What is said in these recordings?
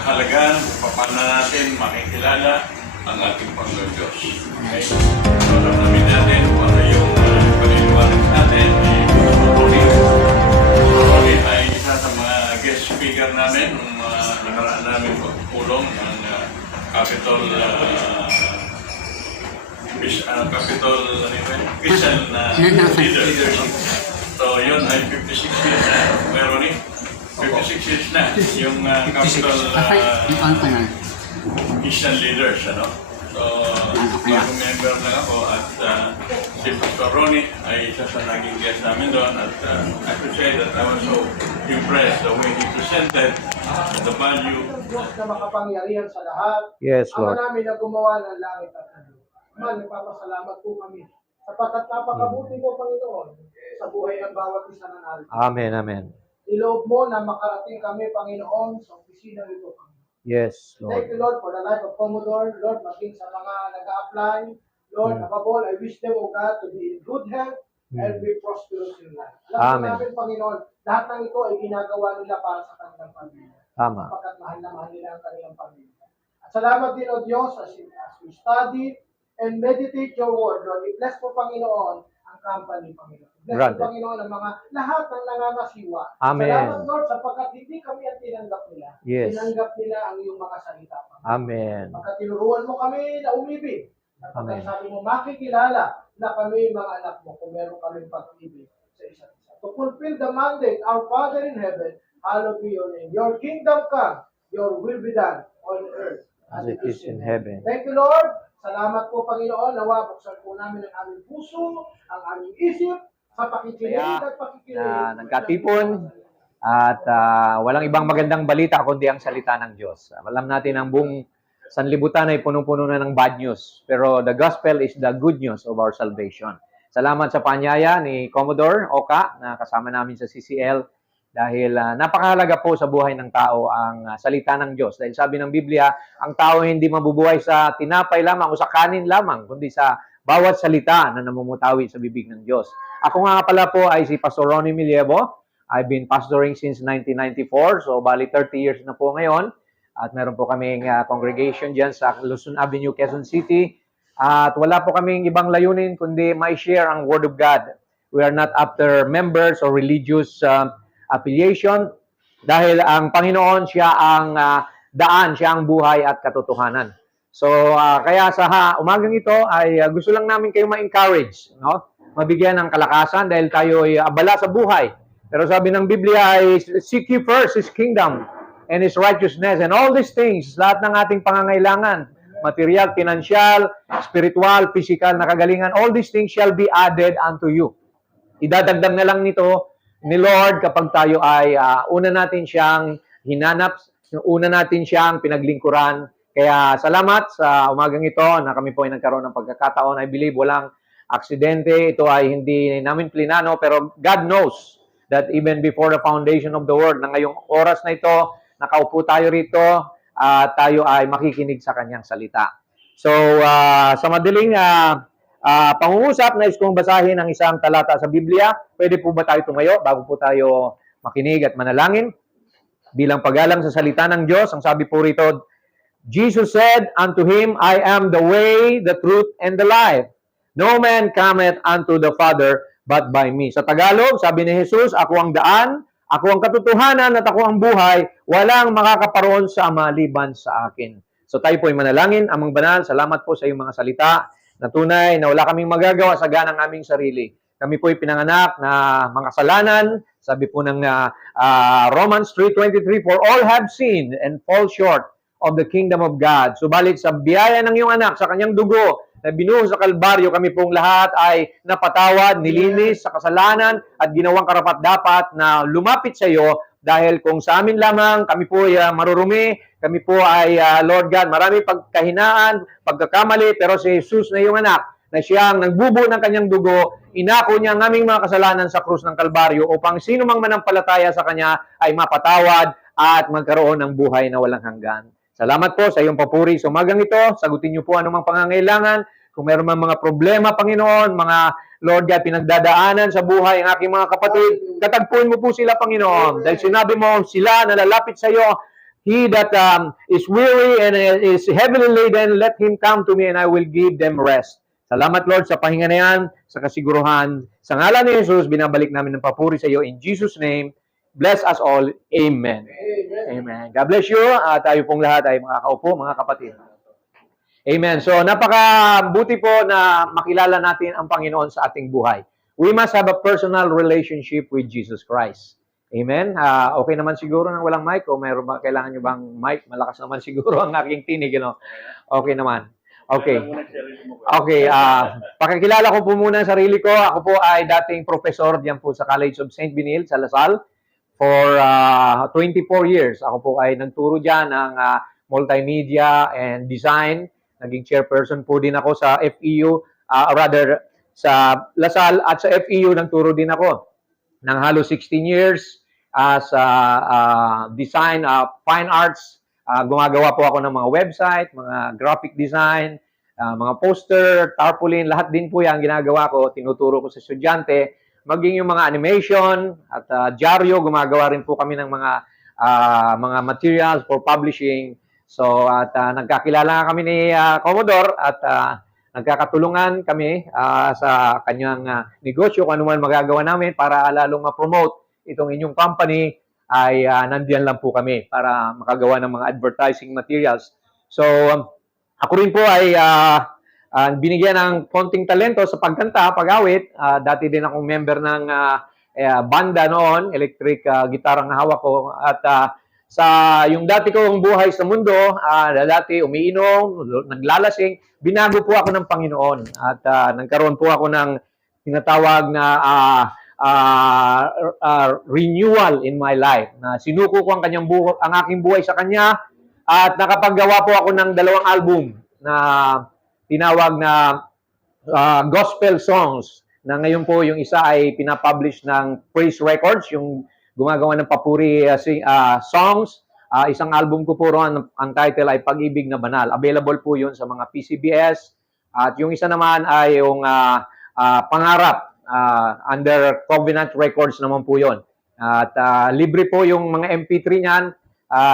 kahalagahan kung paano natin makikilala ang ating Panginoon Diyos. Okay? So, alam natin kung ano yung pag-iwanan natin ni Ronnie ay isa sa mga guest speaker namin nung nakaraan namin pagpulong ng Capitol Christian Leadership. So, yun ay 56 years na. Meron 56 years na yung Capitol Christian Leaders, ano? So, bagong member lang ako at si Pastor Ronnie ay isa sa naging guest namin doon at I should say that I was so impressed the way he presented the value. Diyos na makapangyarihan sa lahat. Yes, Ama Lord. namin na gumawa ng langit at lupa. Ama, nagpapasalamat po kami sapagkat napakabuti mo, Panginoon, sa buhay ng bawat isa na narito. Amen, amen. Niloob mo na makarating kami, Panginoon, sa opisina nito. Yes, Thank Lord. you, Lord, for the life of Commodore. Lord, maging sa mga nag-a-apply. Lord, above all, I wish them, O God, to be in good health and be prosperous in life. Alam Amen. namin, Panginoon, lahat ng ito ay ginagawa nila para sa kanilang pamilya. Tama. Sapagkat mahal na mahal nila ang kanilang pamilya. At salamat din, O Diyos, as we study and meditate your word, Lord. I-bless po, Panginoon, ang company, Panginoon. Bless Granted. po, Panginoon, ang mga lahat ng nangangasiwa. Amen. Salamat, Lord, sapagkat hindi kami ang tinanggap nila. Yes. Tinanggap nila ang iyong mga salita, Panginoon. Amen. Sapagkat tinuruan mo kami na umibig. Sapagkat Amen. sabi mo, makikilala na kami mga anak mo kung meron kami pag-ibig sa isa't isa. To fulfill the mandate, our Father in heaven, hallowed be your name. Your kingdom come, your will be done on earth As it is in heaven. Thank you, Lord. Salamat po, Panginoon. Nawa, buksan po namin ang aming puso, ang aming isip, sa pakikinig at pakikinig. Na nagkatipon at walang ibang magandang balita kundi ang salita ng Diyos. Alam natin ang buong sanlibutan ay punong-puno na ng bad news. Pero the gospel is the good news of our salvation. Salamat sa panyaya ni Commodore Oka na kasama namin sa CCL dahil napakahalaga po sa buhay ng tao ang salita ng Diyos. Dahil sabi ng Biblia, ang tao hindi mabubuhay sa tinapay lamang o sa kanin lamang, kundi sa bawat salita na namumutawi sa bibig ng Diyos. Ako nga pala po ay si Pastor Ronnie Milievo. I've been pastoring since 1994, so bali 30 years na po ngayon. At meron po kaming congregation dyan sa Luzon Avenue, Quezon City. At wala po kaming ibang layunin kundi may share ang Word of God. We are not after members or religious affiliation dahil ang Panginoon siya ang daan, siya ang buhay at katotohanan. So kaya sa umagang ito ay gusto lang namin kayo ma-encourage, no? Mabigyan ng kalakasan dahil tayo ay abala sa buhay. Pero sabi ng Biblia ay seek ye first His kingdom and His righteousness and all these things, lahat ng ating pangangailangan, material, financial, spiritual, physical, na kagalingan, all these things shall be added unto you. Idadagdag na lang nito ni Lord kapag tayo ay una natin siyang hinanap, una natin siyang pinaglingkuran. Kaya salamat sa umagang ito na kami po ay nagkaroon ng pagkakataon. I believe walang aksidente. Ito ay hindi namin plinano, pero God knows that even before the foundation of the world, na ngayong oras na ito, nakaupo tayo rito, tayo ay makikinig sa kanyang salita. So, sa madaling pangungusap, nais kong basahin ang isang talata sa Biblia. Pwede po ba tayo tumayo bago po tayo makinig at manalangin? Bilang paggalang sa salita ng Diyos, ang sabi po rito, Jesus said unto him, I am the way, the truth, and the life. No man cometh unto the Father but by me. Sa Tagalog, sabi ni Jesus, ako ang daan, ako ang katotohanan, at ako ang buhay. Walang makakaparoon sa Ama liban sa akin. So tayo po ay manalangin. Amang banal, salamat po sa iyong mga salita na tunay na wala kaming magagawa sa ganang aming sarili. Kami po ay pinanganak na mga kasalanan. Sabi po ng Romans 3:23, for all have sinned and fall short of the kingdom of God. Subalit sa biyaya ng iyong anak, sa kanyang dugo, na binuhos sa Kalbaryo, kami pong lahat ay napatawad, nilinis sa kasalanan at ginawang karapat-dapat na lumapit sa iyo dahil kung sa amin lamang, kami po ay marurumi, kami po ay, Lord God, marami pagkahinaan, pagkakamali, pero si Jesus na iyong anak, na siyang nagbubuo ng kanyang dugo, inako niya ang aming mga kasalanan sa krus ng Kalbaryo upang sino mang manampalataya sa kanya ay mapatawad at magkaroon ng buhay na walang hanggan. Salamat po sa iyong papuri sa umagang ito. Sagutin niyo po anumang pangangailangan. Kung meron man mga problema, Panginoon, mga Lord God, pinagdadaanan sa buhay ang aking mga kapatid, katagpuin mo po sila, Panginoon. Dahil sinabi mo, sila na lalapit sa iyo, He that is weary and is heavily laden, let him come to me and I will give them rest. Salamat, Lord, sa pahinga na yan, sa kasiguruhan. Sa ngalan ni Jesus, binabalik namin ng papuri sa iyo. In Jesus' name, bless us all. Amen. Amen. Amen. God bless you. Tayo pong lahat ay makakaupo, mga kapatid. Amen. So, napakabuti po na makilala natin ang Panginoon sa ating buhay. We must have a personal relationship with Jesus Christ. Amen. Okay naman siguro nang walang mic o mayroon ba, kailangan nyo bang mic? Malakas naman siguro ang aking tinig. You know? Okay naman. Okay. Okay. Pakikilala ko po muna ang sarili ko. Ako po ay dating professor diyan po sa College of St. Benil sa Lasal for 24 years. Ako po ay nagturo diyan ng multimedia and design. Naging chairperson po din ako sa FEU, rather sa Lasal at sa FEU nagturo din ako ng halos 16 years as design, fine arts. Gumagawa po ako ng mga website, mga graphic design, mga poster, tarpaulin, lahat din po yan ginagawa ko, tinuturo ko sa estudyante. Maging yung mga animation at dyaryo, gumagawa rin po kami ng mga materials for publishing. So, at nagkakilala kami ni Commodore at nagkakatulungan kami sa kanyang negosyo, kung ano man magagawa namin para lalong ma-promote itong inyong company, ay nandiyan lang po kami para makagawa ng mga advertising materials. So, ako rin po ay binigyan ng konting talento sa pagkanta, pag-awit. Dati din akong member ng banda noon, electric guitar ang hawak ko. At sa yung dati kong buhay sa mundo, dati umiinom, naglalasing, binago po ako ng Panginoon. At nagkaroon po ako ng tinatawag na renewal in my life. Na sinuko ko ang aking buhay sa Kanya at nakapaggawa po ako ng 2 album na tinawag na gospel songs. Na ngayon po yung isa ay pinapublish ng Praise Records, yung gumagawa ng papuri songs. Isang album ko po ron, ang title ay Pag-ibig na Banal. Available po yun sa mga PCBS. At yung isa naman ay yung Pangarap. Under Covenant Records naman po yun. At libre po yung mga MP3 niyan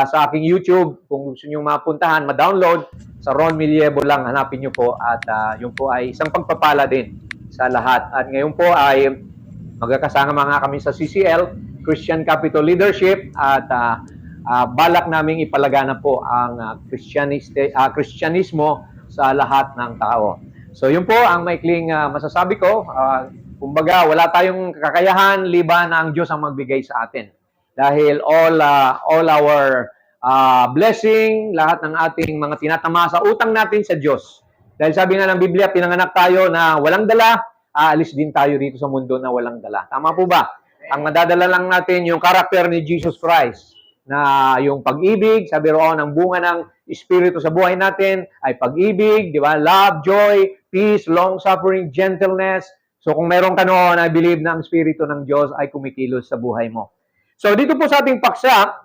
sa aking YouTube. Kung gusto nyo mapuntahan, ma-download, sa Ron Millievo lang, hanapin nyo po. At yun po ay isang pagpapala din sa lahat. At ngayon po ay magkakasama mga kami sa CCL, Christian Capital Leadership, at balak naming ipalaganap po ang Kristyanismo sa lahat ng tao. So yun po ang maikling masasabi ko. Kumbaga, wala tayong kakayahan liban na ang Diyos ang magbigay sa atin. Dahil all our blessing, lahat ng ating mga tinatamasa, utang natin sa Diyos. Dahil sabi nga ng Biblia, pinanganak tayo na walang dala, aalis din tayo dito sa mundo na walang dala. Tama po ba? Ang madadala lang natin yung karakter ni Jesus Christ, na yung pag-ibig, sabi roon, ang bunga ng Espiritu sa buhay natin ay pag-ibig, di ba? Love, joy, peace, long-suffering, gentleness. So kung meron ka noon, I believe na ang Espiritu ng Diyos ay kumikilos sa buhay mo. So dito po sa ating paksa,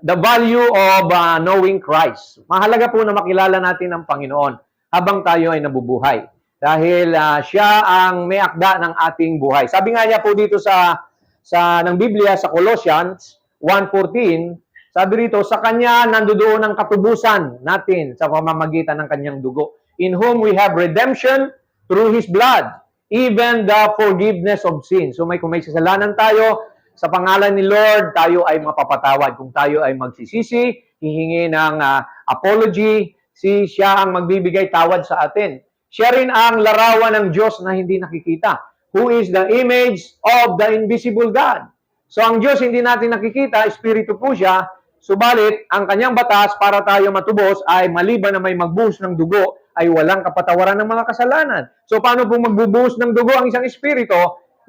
the value of knowing Christ. Mahalaga po na makilala natin ang Panginoon habang tayo ay nabubuhay. Dahil siya ang may akda ng ating buhay. Sabi nga niya po dito ng Biblia sa Colossians 1:14, sabi rito, sa Kanya nandoon ang katubusan natin sa pamamagitan ng Kanyang dugo, in whom we have redemption through His blood, even the forgiveness of sin. So kung may kasalanan tayo, sa pangalan ni Lord, tayo ay mapapatawad. Kung tayo ay magsisisi, hihingi ng apology, siya ang magbibigay tawad sa atin. Siya rin ang larawan ng Diyos na hindi nakikita, who is the image of the invisible God. So ang Diyos hindi natin nakikita, Espiritu po siya, subalit ang kanyang batas para tayo matubos ay maliban na may magbuhos ng dugo, ay walang kapatawaran ng mga kasalanan. So paano po magbubuhos ng dugo ang isang Espiritu?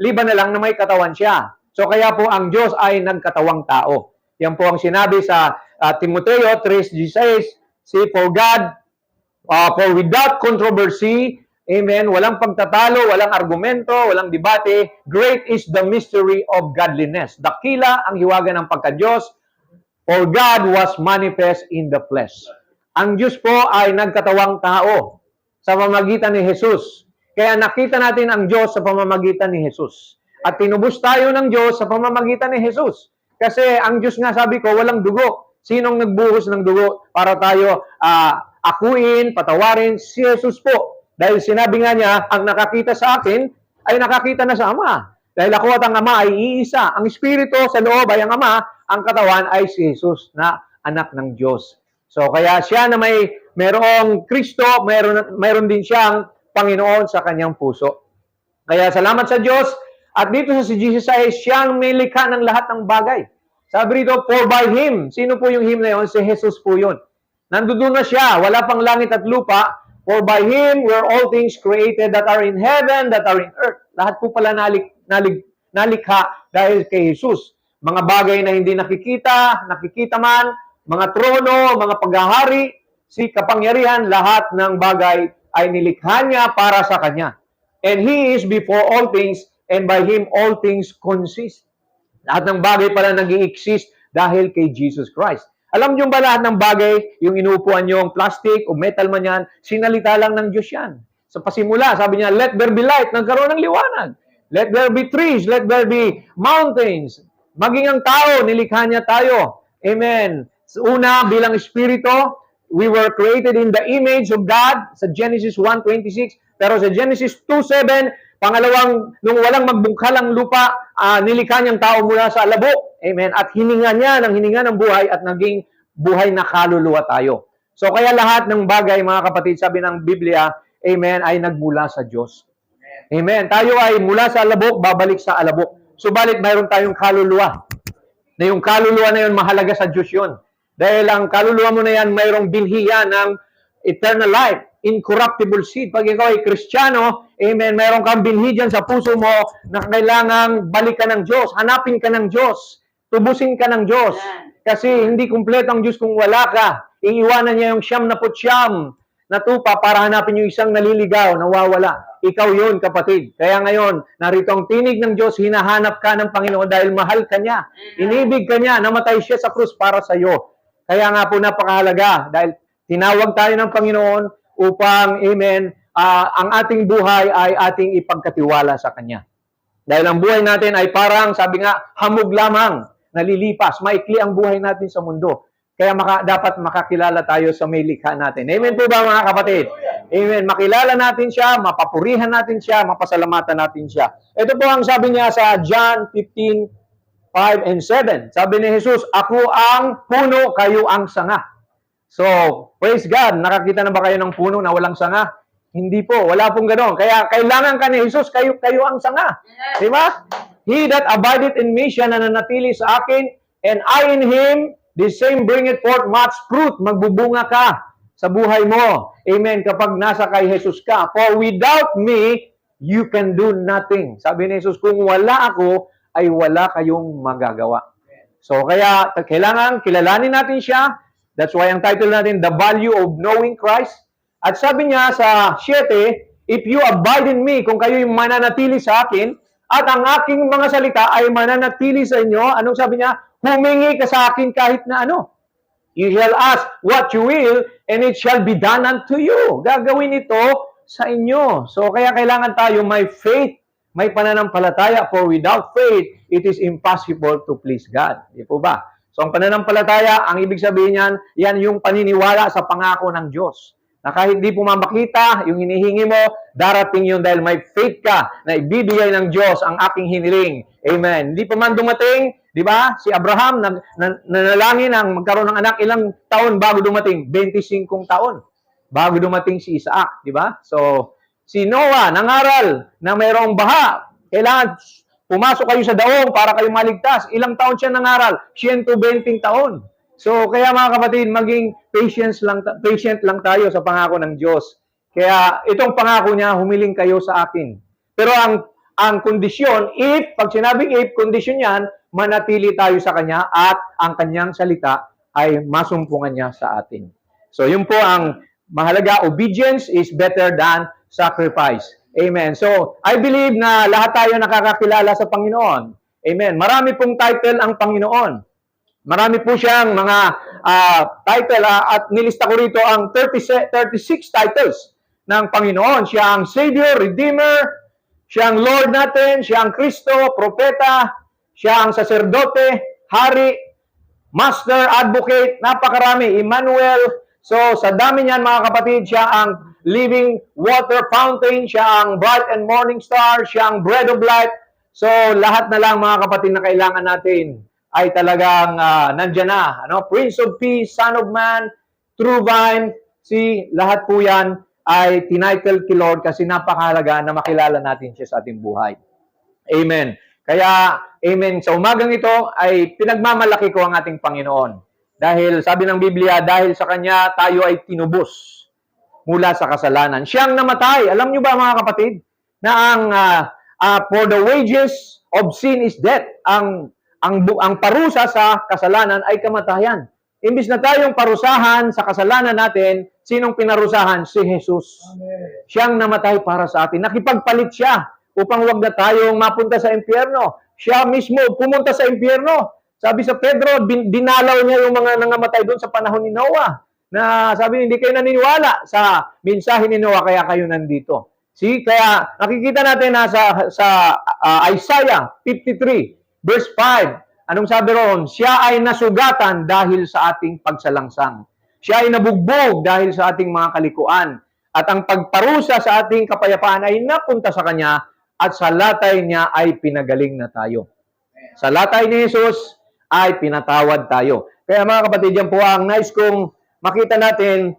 Liban na lang na may katawan siya. So kaya po ang Diyos ay nagkatawang tao. Yan po ang sinabi sa Timoteo 3:16, say, for God, for without controversy, amen, walang pagtatalo, walang argumento, walang debate, great is the mystery of godliness. Dakila ang hiwaga ng pagka-Diyos, for God was manifest in the flesh. Ang Diyos po ay nagkatawang tao sa pamamagitan ni Jesus. Kaya nakita natin ang Diyos sa pamamagitan ni Jesus. At tinubos tayo ng Diyos sa pamamagitan ni Jesus. Kasi ang Diyos nga, sabi ko, walang dugo. Sinong nagbuhos ng dugo para tayo akuin, patawarin? Si Jesus po. Dahil sinabi nga niya, ang nakakita sa akin ay nakakita na sa Ama. Dahil ako at ang Ama ay iisa. Ang Espiritu sa loob ay ang Ama, ang katawan ay si Jesus na anak ng Diyos. So kaya siya na mayroong Kristo, mayroon din siyang Panginoon sa kanyang puso. Kaya salamat sa Diyos. At dito sa si Jesus ay siyang may likha ng lahat ng bagay. Sabi rito, for by Him. Sino po yung Him na yun? Si Jesus po yun. Nandoon na siya. Wala pang langit at lupa. For by Him were all things created that are in heaven, that are in earth. Lahat po pala nalikha dahil kay Jesus. Mga bagay na hindi nakikita man, mga trono, mga paghahari, si kapangyarihan, lahat ng bagay ay nilikha niya para sa Kanya. And He is before all things, and by Him all things consist. Lahat ng bagay pala nag-i-exist dahil kay Jesus Christ. Alam niyo ba lahat ng bagay, yung inuupuan niyo, plastic o metal man yan, sinalita lang ng Diyos yan. Sa pasimula, sabi niya, let there be light, nagkaroon ng liwanag. Let there be trees, let there be mountains. Maging ang tao, nilikha niya tayo. Amen. Una, bilang espiritu, we were created in the image of God sa Genesis 1:26. Pero sa Genesis 2:7, pangalawang, nung walang magbungkalang lupa, nilikha niyang tao mula sa alabok. Amen. At hininga niya ng buhay at naging buhay na kaluluwa tayo. So kaya lahat ng bagay, mga kapatid, sabi ng Biblia, amen, ay nagmula sa Diyos. Amen. Tayo ay mula sa alabok, babalik sa alabok. Subalit mayroon tayong kaluluwa. Na yung kaluluwa na yun, mahalaga sa Diyos yun. Dahil ang kaluluwa mo na yan, mayroong binhiya ng eternal life, incorruptible seed. Pag ikaw ay Kristiyano, amen, mayroon kang binhi dyan sa puso mo na kailangang balikan ng Diyos, hanapin ka ng Diyos, tubusin ka ng Diyos. Kasi hindi kumpleto ang Diyos kung wala ka. Iiwanan niya yung 99 na tupa para hanapin yung isang naliligaw, nawawala. Ikaw yun, kapatid. Kaya ngayon, narito ang tinig ng Diyos, hinahanap ka ng Panginoon dahil mahal ka niya. Inibig ka niya, namatay siya sa krus para sa iyo. Kaya nga po napakahalaga dahil tinawag tayo ng Panginoon upang, amen, ang ating buhay ay ating ipagkatiwala sa Kanya. Dahil ang buhay natin ay parang, sabi nga, hamog lamang, nalilipas. Maikli ang buhay natin sa mundo. Kaya dapat makakilala tayo sa may likha natin. Amen po ba, mga kapatid? Amen. Makilala natin siya, mapapurihan natin siya, mapasalamatan natin siya. Ito po ang sabi niya sa John 15:5 and 7. Sabi ni Jesus, ako ang puno, kayo ang sanga. So, praise God. Nakakita na ba kayo ng puno na walang sanga? Hindi po. Wala pong ganoon. Kaya kailangan ka ni Jesus, kayo ang sanga. Di ba? He that abideth in me, siya na nanatili sa akin, and I in him, the same bringeth forth much fruit. Magbubunga ka sa buhay mo. Amen. Kapag nasa kay Jesus ka. For without me, you can do nothing. Sabi ni Jesus, kung wala ako, ay wala kayong magagawa. So, kaya kailangan kilalanin natin siya. That's why ang title natin, The Value of Knowing Christ. At sabi niya sa 7, if you abide in me, kung kayo'y mananatili sa akin, at ang aking mga salita ay mananatili sa inyo, anong sabi niya? Humingi ka sa akin kahit na ano. You shall ask what you will, and it shall be done unto you. Gagawin ito sa inyo. So, kaya kailangan tayo may faith, may pananampalataya, for without faith, it is impossible to please God. Di po ba? So, ang pananampalataya, ang ibig sabihin niyan, yan yung paniniwala sa pangako ng Diyos. Na kahit di po makita, yung hinihingi mo, darating yun dahil may faith ka na ibibigay ng Diyos ang aking hiniling. Amen. Hindi pa man dumating, di ba? Si Abraham, nanalangin ang magkaroon ng anak, ilang taon bago dumating? 25 taon. Bago dumating si Isaac, di ba? So, si Noah, nangaral na mayroong baha. Kailangan pumasok kayo sa daong para kayo maligtas. Ilang taon siya nangaral? 120 taon. So, kaya mga kapatid, maging patient lang tayo sa pangako ng Diyos. Kaya itong pangako niya, humiling kayo sa akin. Pero ang kondisyon, pag sinabing if, kondisyon yan, manatili tayo sa Kanya at ang Kanyang salita ay masumpungan niya sa atin. So, yun po ang mahalaga. Obedience is better than sacrifice. Amen. So, I believe na lahat tayo nakakakilala sa Panginoon. Amen. Marami pong title ang Panginoon. Marami po siyang mga title at nilista ko rito ang 36 titles ng Panginoon. Siya ang Savior, Redeemer, siya ang Lord natin, siya ang Kristo, Propeta, siya ang Saserdote, Hari, Master Advocate, napakarami. Emmanuel. So, sa dami niyan, mga kapatid, siya ang living water fountain, siya ang bright and morning star, siya ang bread of life. So, lahat na lang, mga kapatid, na kailangan natin ay talagang nandyan na. Ano? Prince of Peace, Son of Man, True Vine, lahat po yan ay tinitle kay Lord kasi napakahalaga na makilala natin siya sa ating buhay. Amen. Kaya, amen, sa umagang ito ay pinagmamalaki ko ang ating Panginoon. Dahil, sabi ng Biblia, dahil sa Kanya tayo ay tinubos mula sa kasalanan. Siyang namatay. Alam nyo ba, mga kapatid, na ang for the wages of sin is death. Ang parusa sa kasalanan ay kamatayan. Imbis na tayong parusahan sa kasalanan natin, sinong pinarusahan? Si Jesus. Amen. Siyang namatay para sa atin. Nakipagpalit siya upang wag na tayong mapunta sa impyerno. Siya mismo pumunta sa impyerno. Sabi sa Pedro, dinalaw niya yung mga nangamatay doon sa panahon ni Noah. Na sabi, hindi kayo naniniwala sa mensahe ni Noah, kaya kayo nandito. Kaya nakikita natin na sa Isaiah 53, verse 5, anong sabi roon? Siya ay nasugatan dahil sa ating pagsalangsang. Siya ay nabugbog dahil sa ating mga kalikuan. At ang pagparusa sa ating kapayapaan ay napunta sa Kanya at sa latay niya ay pinagaling na tayo. Sa latay ni Jesus ay pinatawad tayo. Kaya mga kapatid, yan po ang nais kong makita natin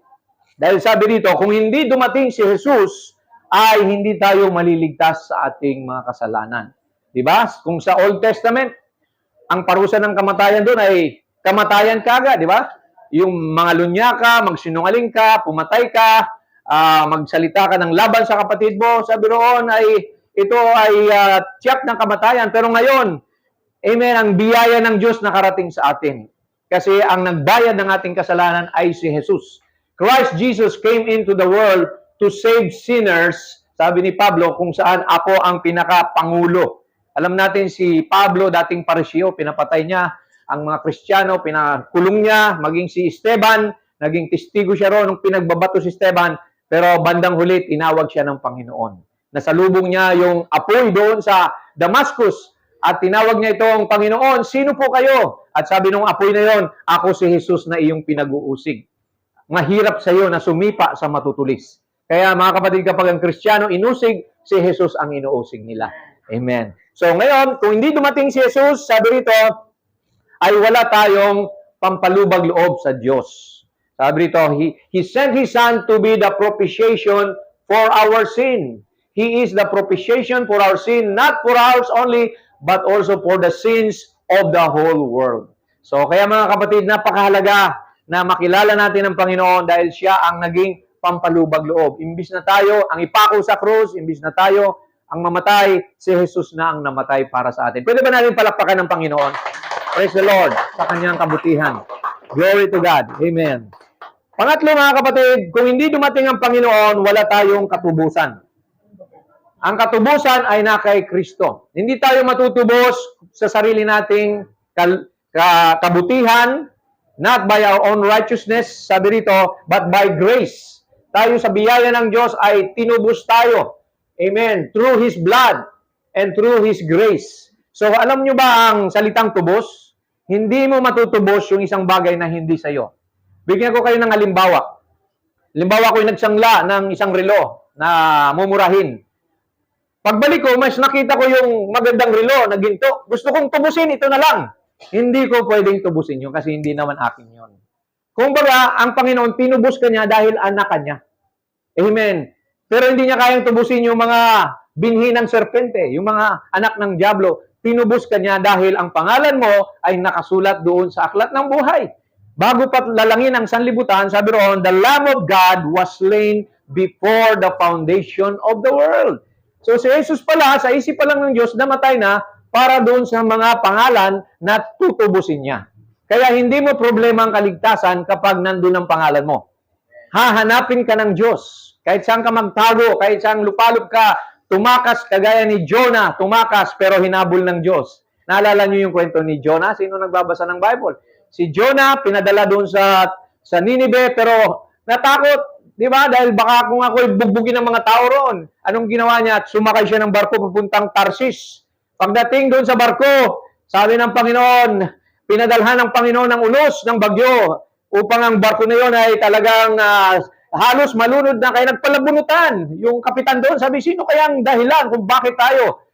dahil sabi dito, kung hindi dumating si Jesus, ay hindi tayo maliligtas sa ating mga kasalanan. Diba? Kung sa Old Testament, ang parusa ng kamatayan doon ay kamatayan kaagad, di ba? Yung mga lunyaka, magsinungaling ka, pumatay ka, magsalita ka ng laban sa kapatid mo, sabi roon ay ito ay tiyak ng kamatayan. Pero ngayon, amen, ang biyaya ng Diyos nakarating sa atin. Kasi ang nagbayad ng ating kasalanan ay si Jesus. Christ Jesus came into the world to save sinners, sabi ni Pablo, kung saan ako ang pinaka-pangulo. Alam natin si Pablo, dating parisyo, pinapatay niya ang mga Kristiyano, pinakulong niya, maging si Esteban, naging testigo siya roon nung pinagbabato si Esteban, pero bandang huli, tinawag siya ng Panginoon. Nasalubong niya yung apoy doon sa Damascus, at tinawag niya itong Panginoon, sino po kayo? At sabi nung apoy na yon, ako si Jesus na iyong pinag-uusig. Mahirap sa iyo na sumipa sa matutulis. Kaya mga kapatid, kapag ang Kristiyano inusig, si Jesus ang inuusig nila. Amen. So ngayon, kung hindi dumating si Jesus, sabi rito, ay wala tayong pampalubag loob sa Diyos. Sabi rito, He sent His Son to be the propitiation for our sin. He is the propitiation for our sin, not for ours only, but also for the sins of the whole world. So kaya mga kapatid, napakahalaga na makilala natin ang Panginoon dahil siya ang naging pampalubag loob. Imbis na tayo ang ipako sa krus, imbis na tayo ang mamatay, si Jesus na ang namatay para sa atin. Pwede ba natin palakpakan ng Panginoon? Praise the Lord sa kanyang kabutihan. Glory to God. Amen. Pangatlo mga kapatid, kung hindi dumating ang Panginoon, wala tayong katubusan. Ang katubusan ay na kay Kristo. Hindi tayo matutubos sa sarili nating kabutihan, not by our own righteousness, sabi rito, but by grace. Tayo sa biyaya ng Diyos ay tinubos tayo. Amen. Through His blood and through His grace. So, alam nyo ba ang salitang tubos? Hindi mo matutubos yung isang bagay na hindi sa'yo. Bigyan ko kayo ng halimbawa. Halimbawa ko yung nagsangla ng isang relo na mumurahin. Pagbalik ko, mas nakita ko yung magandang relo na ginto. Gusto kong tubusin, ito na lang. Hindi ko pwedeng tubusin yun kasi hindi naman akin yun. Kung baga, ang Panginoon, tinubos ka niya dahil anak ka niya. Amen. Pero hindi niya kayang tubusin yung mga binhi ng serpente, yung mga anak ng diablo. Tinubos ka niya dahil ang pangalan mo ay nakasulat doon sa aklat ng buhay. Bago pa lalangin ang sanlibutan, sabi roon, the Lamb of God was slain before the foundation of the world. So si Jesus pala, sa isip pa lang ng Diyos, namatay na para doon sa mga pangalan na tutubusin niya. Kaya hindi mo problema ang kaligtasan kapag nandun ang pangalan mo. Hahanapin ka ng Diyos. Kahit saan ka magtago, kahit saan lupalop ka, tumakas kagaya ni Jonah, tumakas pero hinabol ng Diyos. Naalala niyo yung kwento ni Jonah? Sino nagbabasa ng Bible? Si Jonah, pinadala doon sa Nineveh, pero natakot, di ba? Dahil baka kung ako'y bugbugin ng mga tao roon. Anong ginawa niya? Sumakay siya ng barko papuntang Tarsis. Pagdating doon sa barko, sabi ng Panginoon, pinadalhan ng Panginoon ng unos ng bagyo upang ang barko na yun ay talagang halos malunod na, kaya nagpalabunutan. Yung kapitan doon, sabi, sino kaya ang dahilan kung bakit tayo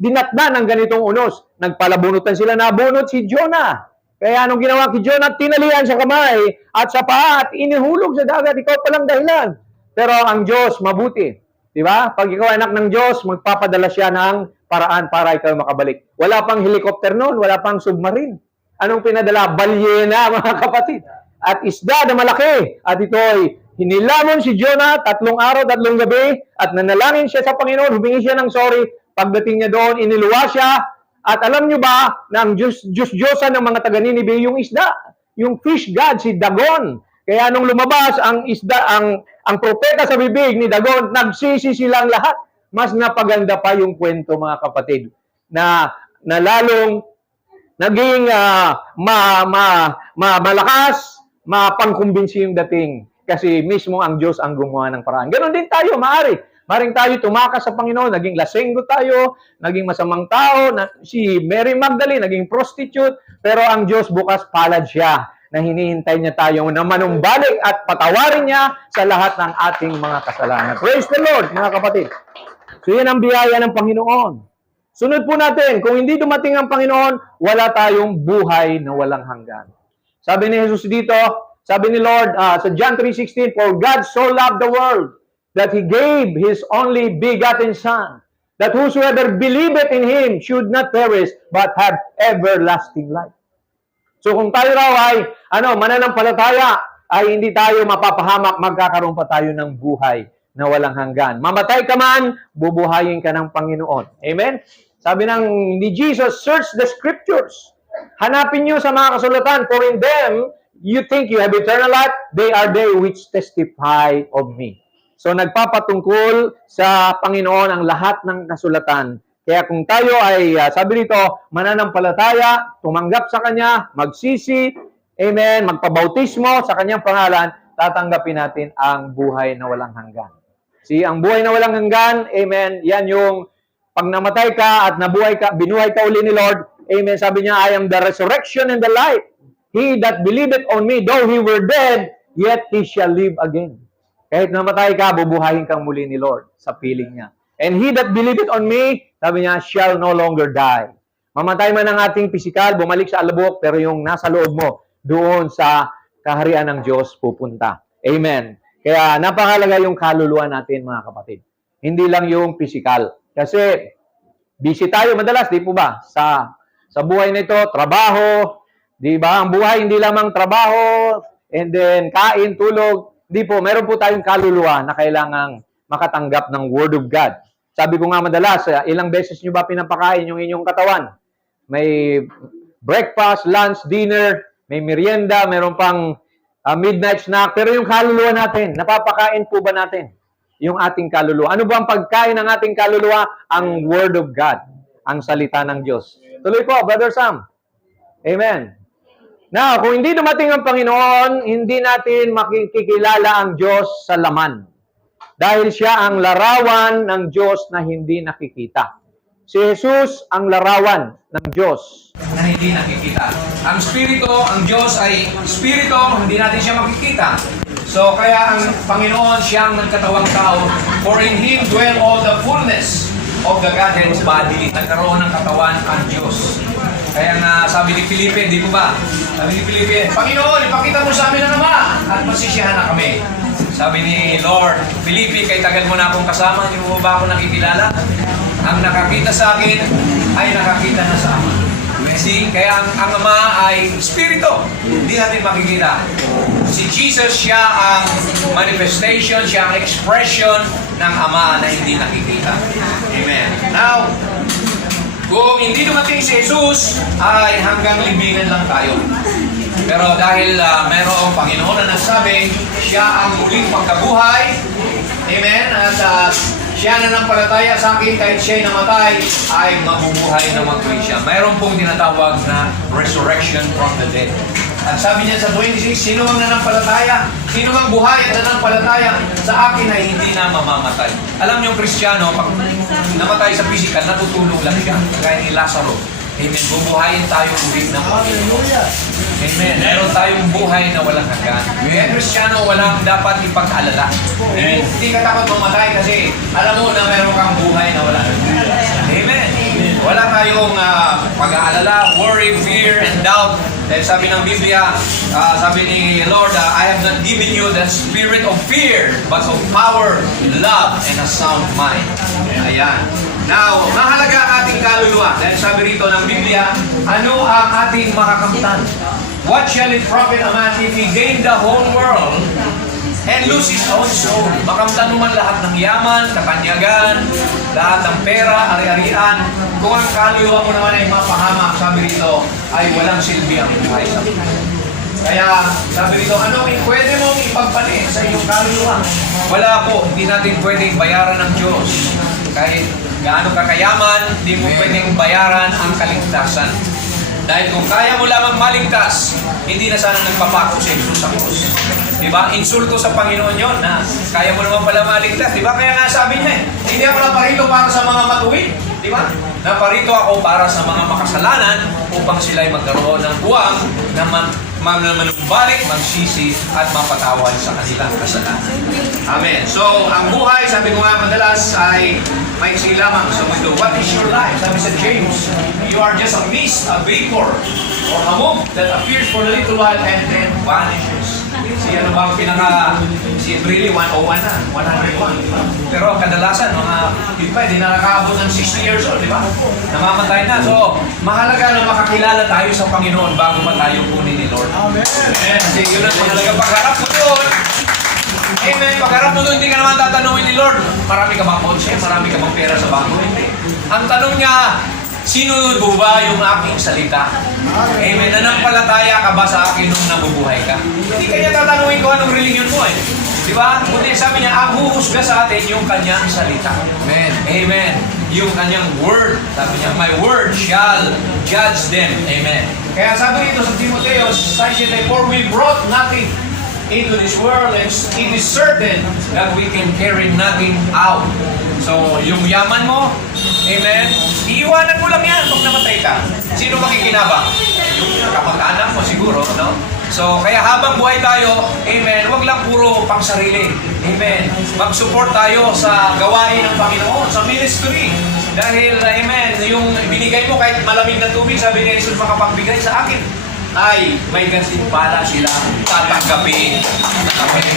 dinatnan ng ganitong unos? Nagpalabunutan sila, nabunot si Jonah. Kaya anong ginawa kay Jonah? Tinalian sa kamay at sa paa at inihulog sa dagat. Ikaw palang dahilan. Pero ang Diyos, mabuti. Di ba? Pag ikaw anak ng Diyos, magpapadala siya ng paraan para ikaw makabalik. Wala pang helicopter noon, wala pang submarine. Anong pinadala? Balyena, mga kapatid. At isda na malaki. At ito'y hinilamon si Jonah 3 araw, 3 gabi, at nanalangin siya sa Panginoon, humingi siya ng sorry. Pagdating niya doon, iniluwa siya. At alam niyo ba, na ang Diyos-Diyosan ng mga taga-Ninive, yung isda, yung fish god, si Dagon. Kaya nung lumabas ang isda, ang propeta sa bibig ni Dagon, nagsisi silang lahat. Mas napaganda pa yung kwento, mga kapatid, na lalong naging malakas, mapangkumbinsi yung dating. Kasi mismo ang Diyos ang gumawa ng paraan. Ganon din tayo, maring tayo tumakas sa Panginoon, naging lasenggo tayo, naging masamang tao, si Mary Magdalene, naging prostitute, pero ang Diyos bukas palad siya na hinihintay niya tayo na manumbalik at patawarin niya sa lahat ng ating mga kasalanan. Praise the Lord, mga kapatid. So yan ang biyaya ng Panginoon. Sunod po natin, kung hindi dumating ang Panginoon, wala tayong buhay na walang hanggan. Sabi ni Jesus dito, sabi ni Lord sa John 3:16, for God so loved the world that He gave His only begotten Son, that whosoever believeth in Him should not perish, but have everlasting life. So kung tayo raw ay mananampalataya, ay hindi tayo mapapahamak, magkakaroon pa tayo ng buhay na walang hanggan. Mamatay ka man, bubuhayin ka ng Panginoon. Amen? Sabi ni Jesus, search the scriptures. Hanapin nyo sa mga kasulatan, for in them you think you have eternal life, they are they which testify of me. So nagpapatungkol sa Panginoon ang lahat ng kasulatan. Kaya kung tayo ay, sabi dito, mananampalataya, tumanggap sa Kanya, magsisi, amen, magpabautismo sa Kanyang pangalan, tatanggapin natin ang buhay na walang hanggan. Ang buhay na walang hanggan, amen, yan yung pag namatay ka at binuhay ka uli ni Lord, amen, sabi niya, I am the resurrection and the life. He that believeth on me, though he were dead, yet he shall live again. Kahit namatay ka, bubuhayin kang muli ni Lord sa piling niya. And he that believeth on me, sabi niya, shall no longer die. Mamatay man ang ating pisikal, bumalik sa alabok, pero yung nasa loob mo, doon sa kaharian ng Diyos pupunta. Amen. Kaya napakalaga yung kaluluwa natin, mga kapatid. Hindi lang yung pisikal. Kasi busy tayo madalas, di po ba? Sa buhay nito, trabaho, di ba? Ang buhay hindi lamang trabaho, and then kain, tulog. Di po, meron po tayong kaluluwa na kailangang makatanggap ng Word of God. Sabi ko nga madalas, ilang beses nyo ba pinapakain yung inyong katawan? May breakfast, lunch, dinner, may merienda, meron pang midnight snack. Pero yung kaluluwa natin, napapakain po ba natin yung ating kaluluwa? Ano ba ang pagkain ng ating kaluluwa? Ang Word of God, ang salita ng Diyos. Tuloy po, Brother Sam. Amen. Now, kung hindi dumating ang Panginoon, hindi natin makikilala ang Diyos sa laman. Dahil siya ang larawan ng Diyos na hindi nakikita. Si Jesus ang larawan ng Diyos na hindi nakikita. Ang Espiritu, ang Diyos ay Espiritu, hindi natin siya makikita. So, kaya ang Panginoon siyang nagkatawang tao, for in Him dwell all the fullness of the Godhead's body. Nagkaroon ng katawan ang Diyos. Kaya nga sabi ni Felipe, di po ba? Sabi ni Felipe, Panginoon, ipakita mo sa amin ang Ama at masisiyahan na kami. Sabi ni Lord, Felipe, kay tagal mo na akong kasama, hindi mo ba ako nakikilala? Ang nakakita sa akin ay nakakita na sa Ama. See? Kaya ang Ama ay Espiritu. Hindi natin makikita. Si Jesus, siya ang manifestation, siya ang expression ng Ama na hindi nakikita. Amen. Now, kung hindi dumating si Jesus, ay hanggang libingan lang tayo. Pero dahil mayroong Panginoon na nagsabi, siya ang muling pagkabuhay. Amen. At siya na nampalataya sa akin kahit siya'y namatay, ay mabubuhay na magmuli siya. Mayroon pong tinatawag na resurrection from the dead. At sabi niya sa 26, sino ang nanampalataya? Sino ang buhay at nanampalataya sa akin ay hindi na mamamatay. Alam niyo, Kristiyano, pag namatay sa physical, natutulog lang siya. Kagaya ni Lazaro. Amen. Bubuhayin tayo ulit ng Panginoon. Hallelujah. Amen. Meron tayong buhay na walang hanggan. Kaya Kristiyano, walang dapat ipag-alala. Amen. Hindi ka takot mamatay kasi alam mo na meron kang buhay na walang hanggan. Amen. Wala tayong pag-aalala, worry, fear, and doubt. Dahil sabi ng Biblia, sabi ni Lord, I have not given you the spirit of fear, but of power, love, and a sound mind. Ayan. Now, mahalaga ang ating kaluluwa. Dahil sabi rito ng Biblia, ano ang ating makakamtan? What shall it profit a man if he gain the whole world and lose his own soul? Makamtan mo man lahat ng yaman, katanyagan, lahat ng pera, ari-arian. Kung ang kaluluwa mo naman ay mapahamak, sabi rito, ay walang silbi ang buhay sa buhay. Kaya, sabi rito, ano pwede mong ipagpalit sa iyong kaluluwa? Wala po, hindi natin pwedeng bayaran ng Diyos. Kahit gaano ka kayaman, hindi mo pwedeng bayaran ang kaligtasan. Dahil kung kaya mo lamang maligtas, hindi na sana nagpapako si Jesus sa krus. Diba? Insulto sa Panginoon yon na kaya mo naman pala maligtas. Diba? Kaya nga sabi niya hindi ako naparito para sa mga matuwid. Diba? Naparito ako para sa mga makasalanan upang sila'y magkaroon ng buwang na manumbalik, magsisi at mapatawad sa kanilang kasalanan. Amen. So, ang buhay, sabi ko nga madalas, ay maiksi lamang sa mundo. What is your life? Sabi sa James, you are just a mist, a vapor, or a smoke that appears for a little while and then vanishes. Ano ba ang si really 101 na, 101. Pero kadalasan, mga iba, hindi na nakaabot ng 60 years old, di ba? Namamatay na. So, mahalaga na makakilala tayo sa Panginoon bago pa tayo kunin ni Lord. Amen. Amen. Kasi yun ang mahalaga. Pagharap mo doon, amen, pagharap mo doon, hindi ka naman tatanungin ni Lord, marami ka bang kotse, marami ka bang pera sa bangko? Hindi. Ang tanong niya, sinunod mo ba yung aking salita? Amen. Nanampalataya ka ba sa akin nung nabubuhay ka? Hindi kanya tatanungin ko anong religion mo eh. Di ba? Kundi sabi niya, ang huhusga sa atin yung kanyang salita. Amen. Amen. Yung kanyang word. Sabi niya, my word shall judge them. Amen. Kaya sabi dito sa Timoteo, for we brought nothing into this world and it is certain that we can carry nothing out. So, yung yaman mo, amen, iiwanan mo lang yan kung namatay ka. Sino makikinabang? Yung kapag-anak mo siguro, no? So, kaya habang buhay tayo, amen, wag lang puro pang sarili. Amen. Mag-support tayo sa gawain ng Panginoon, sa ministry. Dahil, amen, yung binigay mo kahit malamig na tubig, sabi ni Jesus, makapagbigay sa akin, ay may gantimpala sila tatanggapin na kami.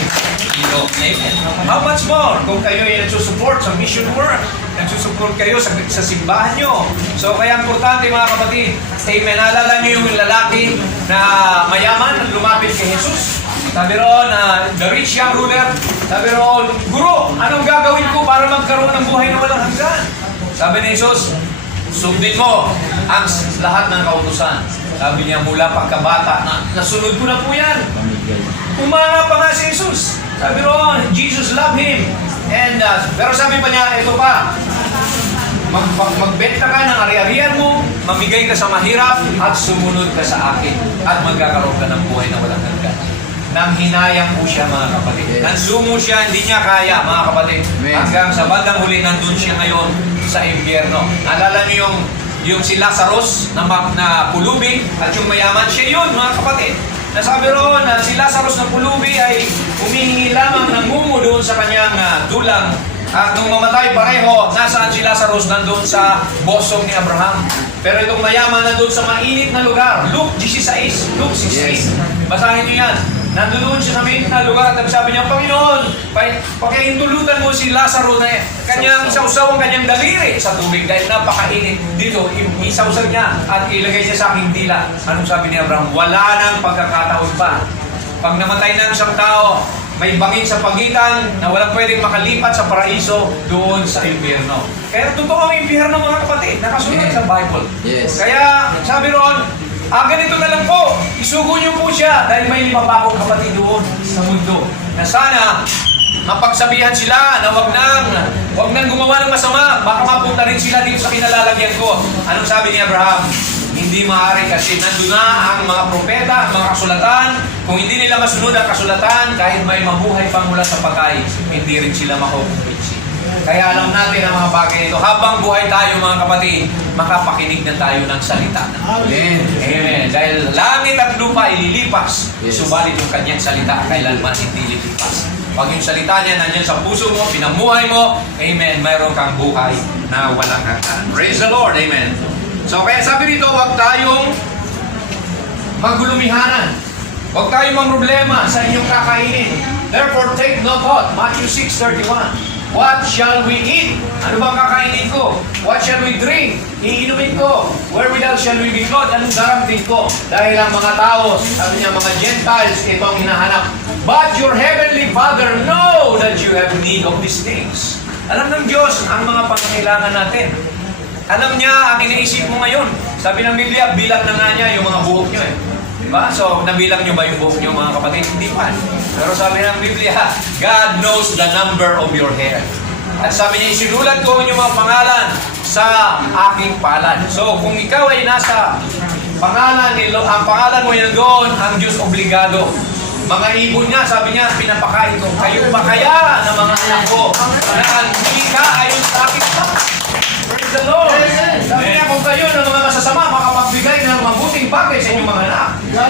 Amen. How much more kung kayo ay nagsusupport sa mission work, nagsusupport kayo sa simbahan nyo. So kaya importante mga kapatid, amen, naalala nyo yung lalaki na mayaman, lumapit kay Jesus. Sabi roon, the rich young ruler, sabi roon, Guro, anong gagawin ko para magkaroon ng buhay na walang hanggan? Sabi ni Jesus, sundin mo ang lahat ng kautusan. Sabi niya, mula pagkabata, nasunod ko na po yan. Umanga pa nga si Jesus. Sabi roon, Jesus loved him. And, pero sabi pa niya, ito pa, magbenta ka ng ari-arian mo, mamigay ka sa mahirap, at sumunod ka sa akin. At magkakaroon ka ng buhay na walang hanggan. Nang hinayang po siya mga kapatid. Nansumo siya, hindi niya kaya mga kapatid. Hanggang sa bandang huli, nandun siya ngayon sa impyerno. Naalala niyo yung si Lazarus na pulubi at yung mayaman, siya yun mga kapatid. Nasabi roon na si Lazarus na pulubi ay humihingi lamang ng mumo doon sa kanyang dulang. At nung mamatay pareho, nasaan si Lazarus? Nandun sa bosong ni Abraham. Pero itong mayaman nandun sa mainit na lugar. Luke 16. Luke 16. Basahin niyo yan. Nandun siya sa mainit na lugar at sabi niya, Panginoon, pakihintulutan mo si Lazarus na kanyang sausaw ang kanyang daliri sa tubig dahil napakainit. Dito, isawsaw niya at ilagay niya sa aking dila. Anong sabi ni Abraham? Wala nang pagkakataon pa. Pag namatay na isang tao, may bangin sa pagitan na walang pwedeng makalipat sa paraiso doon sa impyerno. Kaya totoo ang impyerno mga kapatid, nakasunod sa Bible. Yes. Kaya sabi roon, ganito na lang po, isugo niyo po siya dahil may 5 pa akong kapatid doon sa mundo. Na sana mapagsabihan sila na wag nang gumawa ng masama, baka mapunta rin sila dito sa kinalalagyan ko. Anong sabi ni Abraham? Hindi maaari kasi nandun na ang mga propeta, ang mga kasulatan. Kung hindi nila masunod ang kasulatan, kahit may mabuhay pang mula sa patay, hindi rin sila makukumpinsi. Kaya alam natin ang mga bagay nito. Habang buhay tayo mga kapatid, makapakinig na tayo ng salita. Amen. Amen. Dahil langit at lupa ililipas, Yes. subalit yung kanyang salita kailanman hindi lilipas. Pag yung salita niya nandiyan sa puso mo, pinamuhay mo, amen, mayroon kang buhay na walang hanggan. Praise the Lord, amen. So kaya sabi dito, huwag tayong magulumihanan. Huwag tayong problema sa inyong kakainin. Therefore, take no thought. Matthew 6:31. What shall we eat? Ano bang kakainin ko? What shall we drink? Iinumin ko. Wherewithal shall we be clothed? Anong daramtin ko? Dahil ang mga tao, sabi niya, mga Gentiles, ito ang hinahanap. But your heavenly Father know that you have need of these things. Alam ng Diyos ang mga pangangailangan natin. Alam niya ang iniisip mo ngayon. Sabi ng Biblia, bilang na nga niya yung mga buhok niyo eh. Diba? So, nabilang nyo ba yung buhok nyo mga kapatid? Hindi pa. Pero sabi ng Biblia, God knows the number of your hair. At sabi niya, isinulat ko ang inyong mga pangalan sa aking palad. So, kung ikaw ay nasa pangalan ni Lord, ang pangalan mo yan doon, ang Diyos obligado. Mga ibon niya, sabi niya, pinapakain ko. Kayo pa kaya na mga anak ko na hindi ka ayon sa akin pa? Praise the Lord! Sabi niya, kung kayo ng mga masasama, makapagbigay ng mabuting bagay sa inyong mga anak.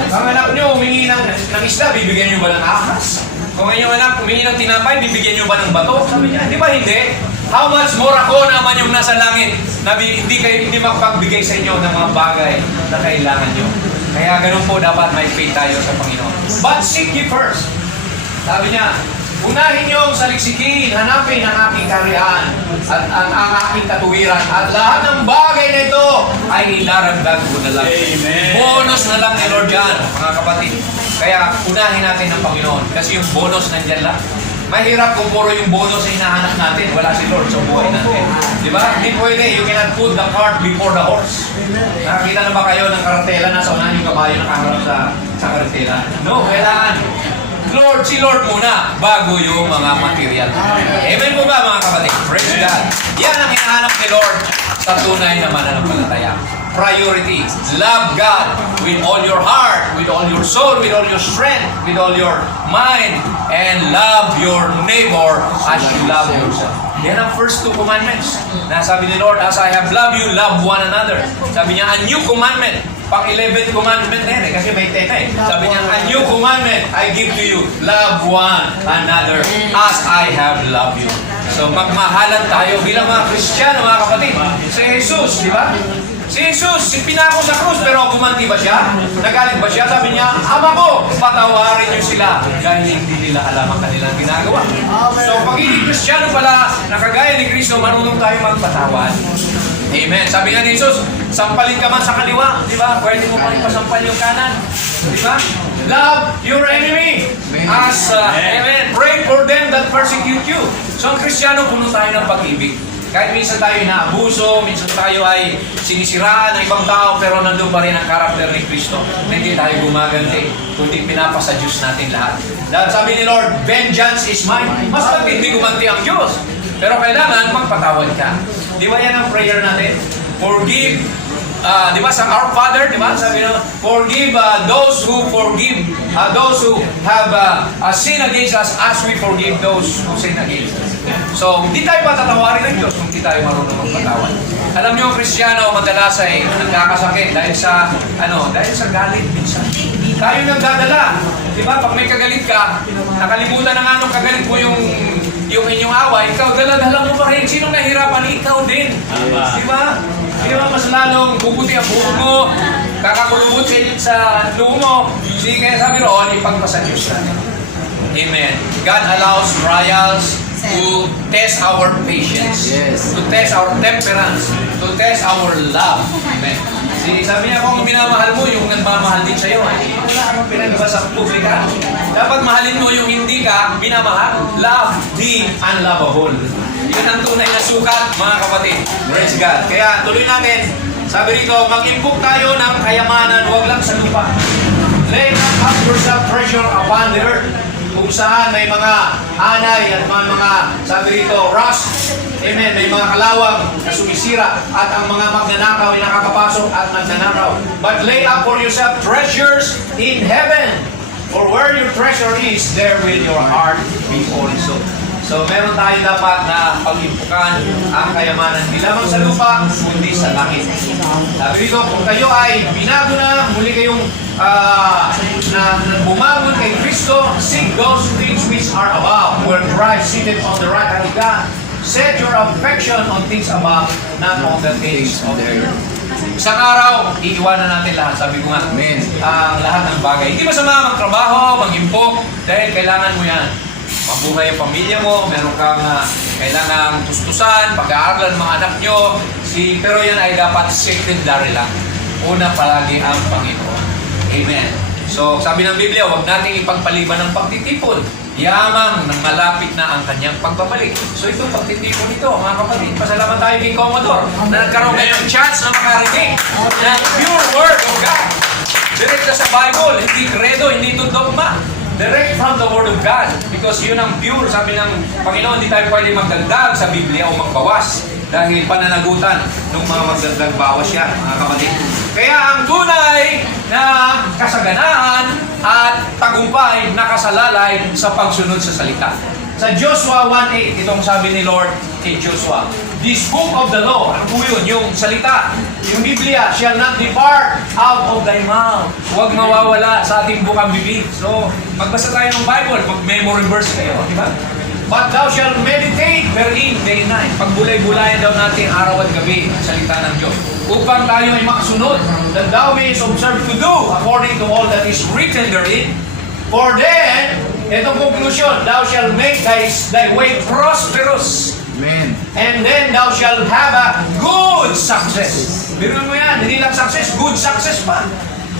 Ang anak niyo humingi ng isda, bibigyan niyo ba ng ahas? Kung ang inyong anak humingi ng tinapay, bibigyan niyo ba ng bato? Sabi niya, di ba hindi? How much more ako naman yung nasa langit na hindi makapagbigay sa inyo ng mga bagay na kailangan niyo. Kaya ganun po dapat may faith tayo sa Panginoon. But seek ye first. Sabi niya, unahin niyong saliksikin, hanapin ang aking kaharian at ang aking katuwiran. At lahat ng bagay na ito ay ilaragdag ko na lang. Amen. Bonus na lang ni Lord yan, mga kapatid. Kaya unahin natin ang Panginoon kasi yung bonus nandyan lang. Mahirap kung puro yung bonus ay hinahanap natin. Wala si Lord sa buhay natin. Di ba? Hindi pwede. You cannot put the cart before the horse. Nakakita na ba kayo ng karatela na sa unahan yung kabayo nakaharap sa karatela? No, kailangan. Lord, si Lord muna bago yung mga material. Amen po ba mga kapatid? Praise God. Yan ang hinahanap ni Lord sa tunay na mananampalataya. Priority. Love God with all your heart, with all your soul, with all your strength, with all your mind, and love your neighbor as you love yourself. Yan ang first two commandments. Na sabi ni Lord, as I have loved you, love one another. Sabi niya, a new commandment. Pang 11th commandment na yan eh, kasi may 10 eh. Sabi niya, a new commandment I give to you, love one another as I have loved you. So magmahalan tayo bilang mga Kristiyano, mga kapatid. Si Jesus, di ba? Si Jesus, pinako sa krus, pero gumanti ba siya? Nagalit ba siya? Sabi niya, Ama ko, patawarin niyo sila dahil hindi nila alam ang kanilang ginagawa. So pagiging Kristiyano pala, nakagaya ni Kristo, marunong tayo magpatawad. Amen. Sabi nga ni Jesus, sampalin ka man sa kaliwa, di ba? Pwede mo pa rin pasampal yung kanan. Di ba? Love your enemy. As, amen. Pray for them that persecute you. So ang Kristiyano, puno tayo ng pag-ibig. Kahit minsan tayo inaabuso, minsan tayo ay sinisiraan ng ibang tao, pero nandun pa rin ang karakter ni Kristo na hindi tayo gumaganti, kundi pinapasa Diyos natin lahat. Dahil sabi ni Lord, vengeance is mine. Mas hindi gumanti ang Diyos. Pero kailangan magpatawad ka. Di ba yan ang prayer natin? Forgive. Di ba sa Our Father, di ba? Sabi na, forgive those who forgive, those who have sin against us as we forgive those who sin against us. So, hindi tayo patatawarin ng Diyos kung hindi tayo marunong magpatawad. Alam niyo, ang Kristiyano madalas ay nagkakasakit dahil sa galit minsan. Tayo nagdadala. Di ba? Pag may kagalit ka, nakalimutan na nga nung kagalit mo yung inyong away, ikaw dala-dala mo pa rin. Sinong nahirapan? Ikaw din. Di ba? Di ba mas lalong bubuti ang buhok mo, kakakulubot sa luho mo. Sige, kaya sabi roon, ipagpasa Diyos natin. Amen. God allows trials to test our patience, Yes. to test our temperance, to test our love. Amen. Sabi niya, kung minamahal mo, yung nagmamahal din sa'yo, wala kang pinag-iba sa publika. Dapat mahalin mo yung hindi ka minamahal. Love the unlovable. Yun ang tunay na sukat, mga kapatid. Praise God. Kaya tuloy natin. Sabi rito, mag-impok tayo ng kayamanan, huwag lang sa lupa. Lay not up yourself treasure upon the earth. Kung saan may mga anay at mga sabi rito, rust. Amen. May mga kalawang na sumisira at ang mga magnanakaw ay nakakapasok at magnanakaw. But lay up for yourself treasures in heaven. For where your treasure is, there will your heart be also. So, meron tayo dapat na pag-impukan ang kayamanan hindi lamang sa lupa, kundi sa langit. Sabi dito, kung kayo ay binago na, muli kayong na bumangon kay Kristo, seek those things which are above, where Christ seated on the right hand of God. Set your affection on things above, not on the things of the earth. Isang araw, iiwanan natin lahat. Sabi ko nga, Amen. ang lahat ng bagay. Hindi masama magtrabaho, mag-impok, dahil kailangan mo yan. Mabuhay ang pamilya mo, meron kang kailangan tustusan, pag-aaralan ng mga anak nyo. Pero yan ay dapat secondary lang. Una palagi ang Panginoon. Amen. So, sabi ng Biblia, huwag nating ipagpaliban ng pagtitipon. Yamang nang malapit na ang kanyang pagbabalik. So ito, pagtitipon ito, mga kapatid. Pasalamat tayo kay Commodore na nagkaroon kayo ng chance na makarinig ng pure word of God. Direct na sa Bible, hindi credo, hindi ito dogma. Direct from the word of God. Because yun ang pure. Sabi ng Panginoon, hindi tayo pwede magdagdag sa Biblia o magbawas. Dahil pananagutan ng mga magdagdag bawas yan, mga kapatid. Kaya ang tunay na kasaganaan at tagumpay nakasalalay sa pagsunod sa salita. Sa Joshua 1:8, itong sabi ni Lord kay Joshua, this book of the law, ano po yun? Yung salita, yung Biblia, shall not depart out of thy mouth. Huwag mawawala sa ating bukang bibig. So, magbasa tayo ng Bible, mag-memory verse kayo, di ba? But thou shalt meditate therein day and night. Pagbulay-bulayan daw natin araw at gabi ang salita ng Diyos. Upang tayo ay makasunod, that thou mayest observe to do according to all that is written therein. For then, itong conclusion, thou shalt make thy way prosperous. Amen. And then thou shalt have a good success. Biruin mo yan, hindi lang success, good success pa.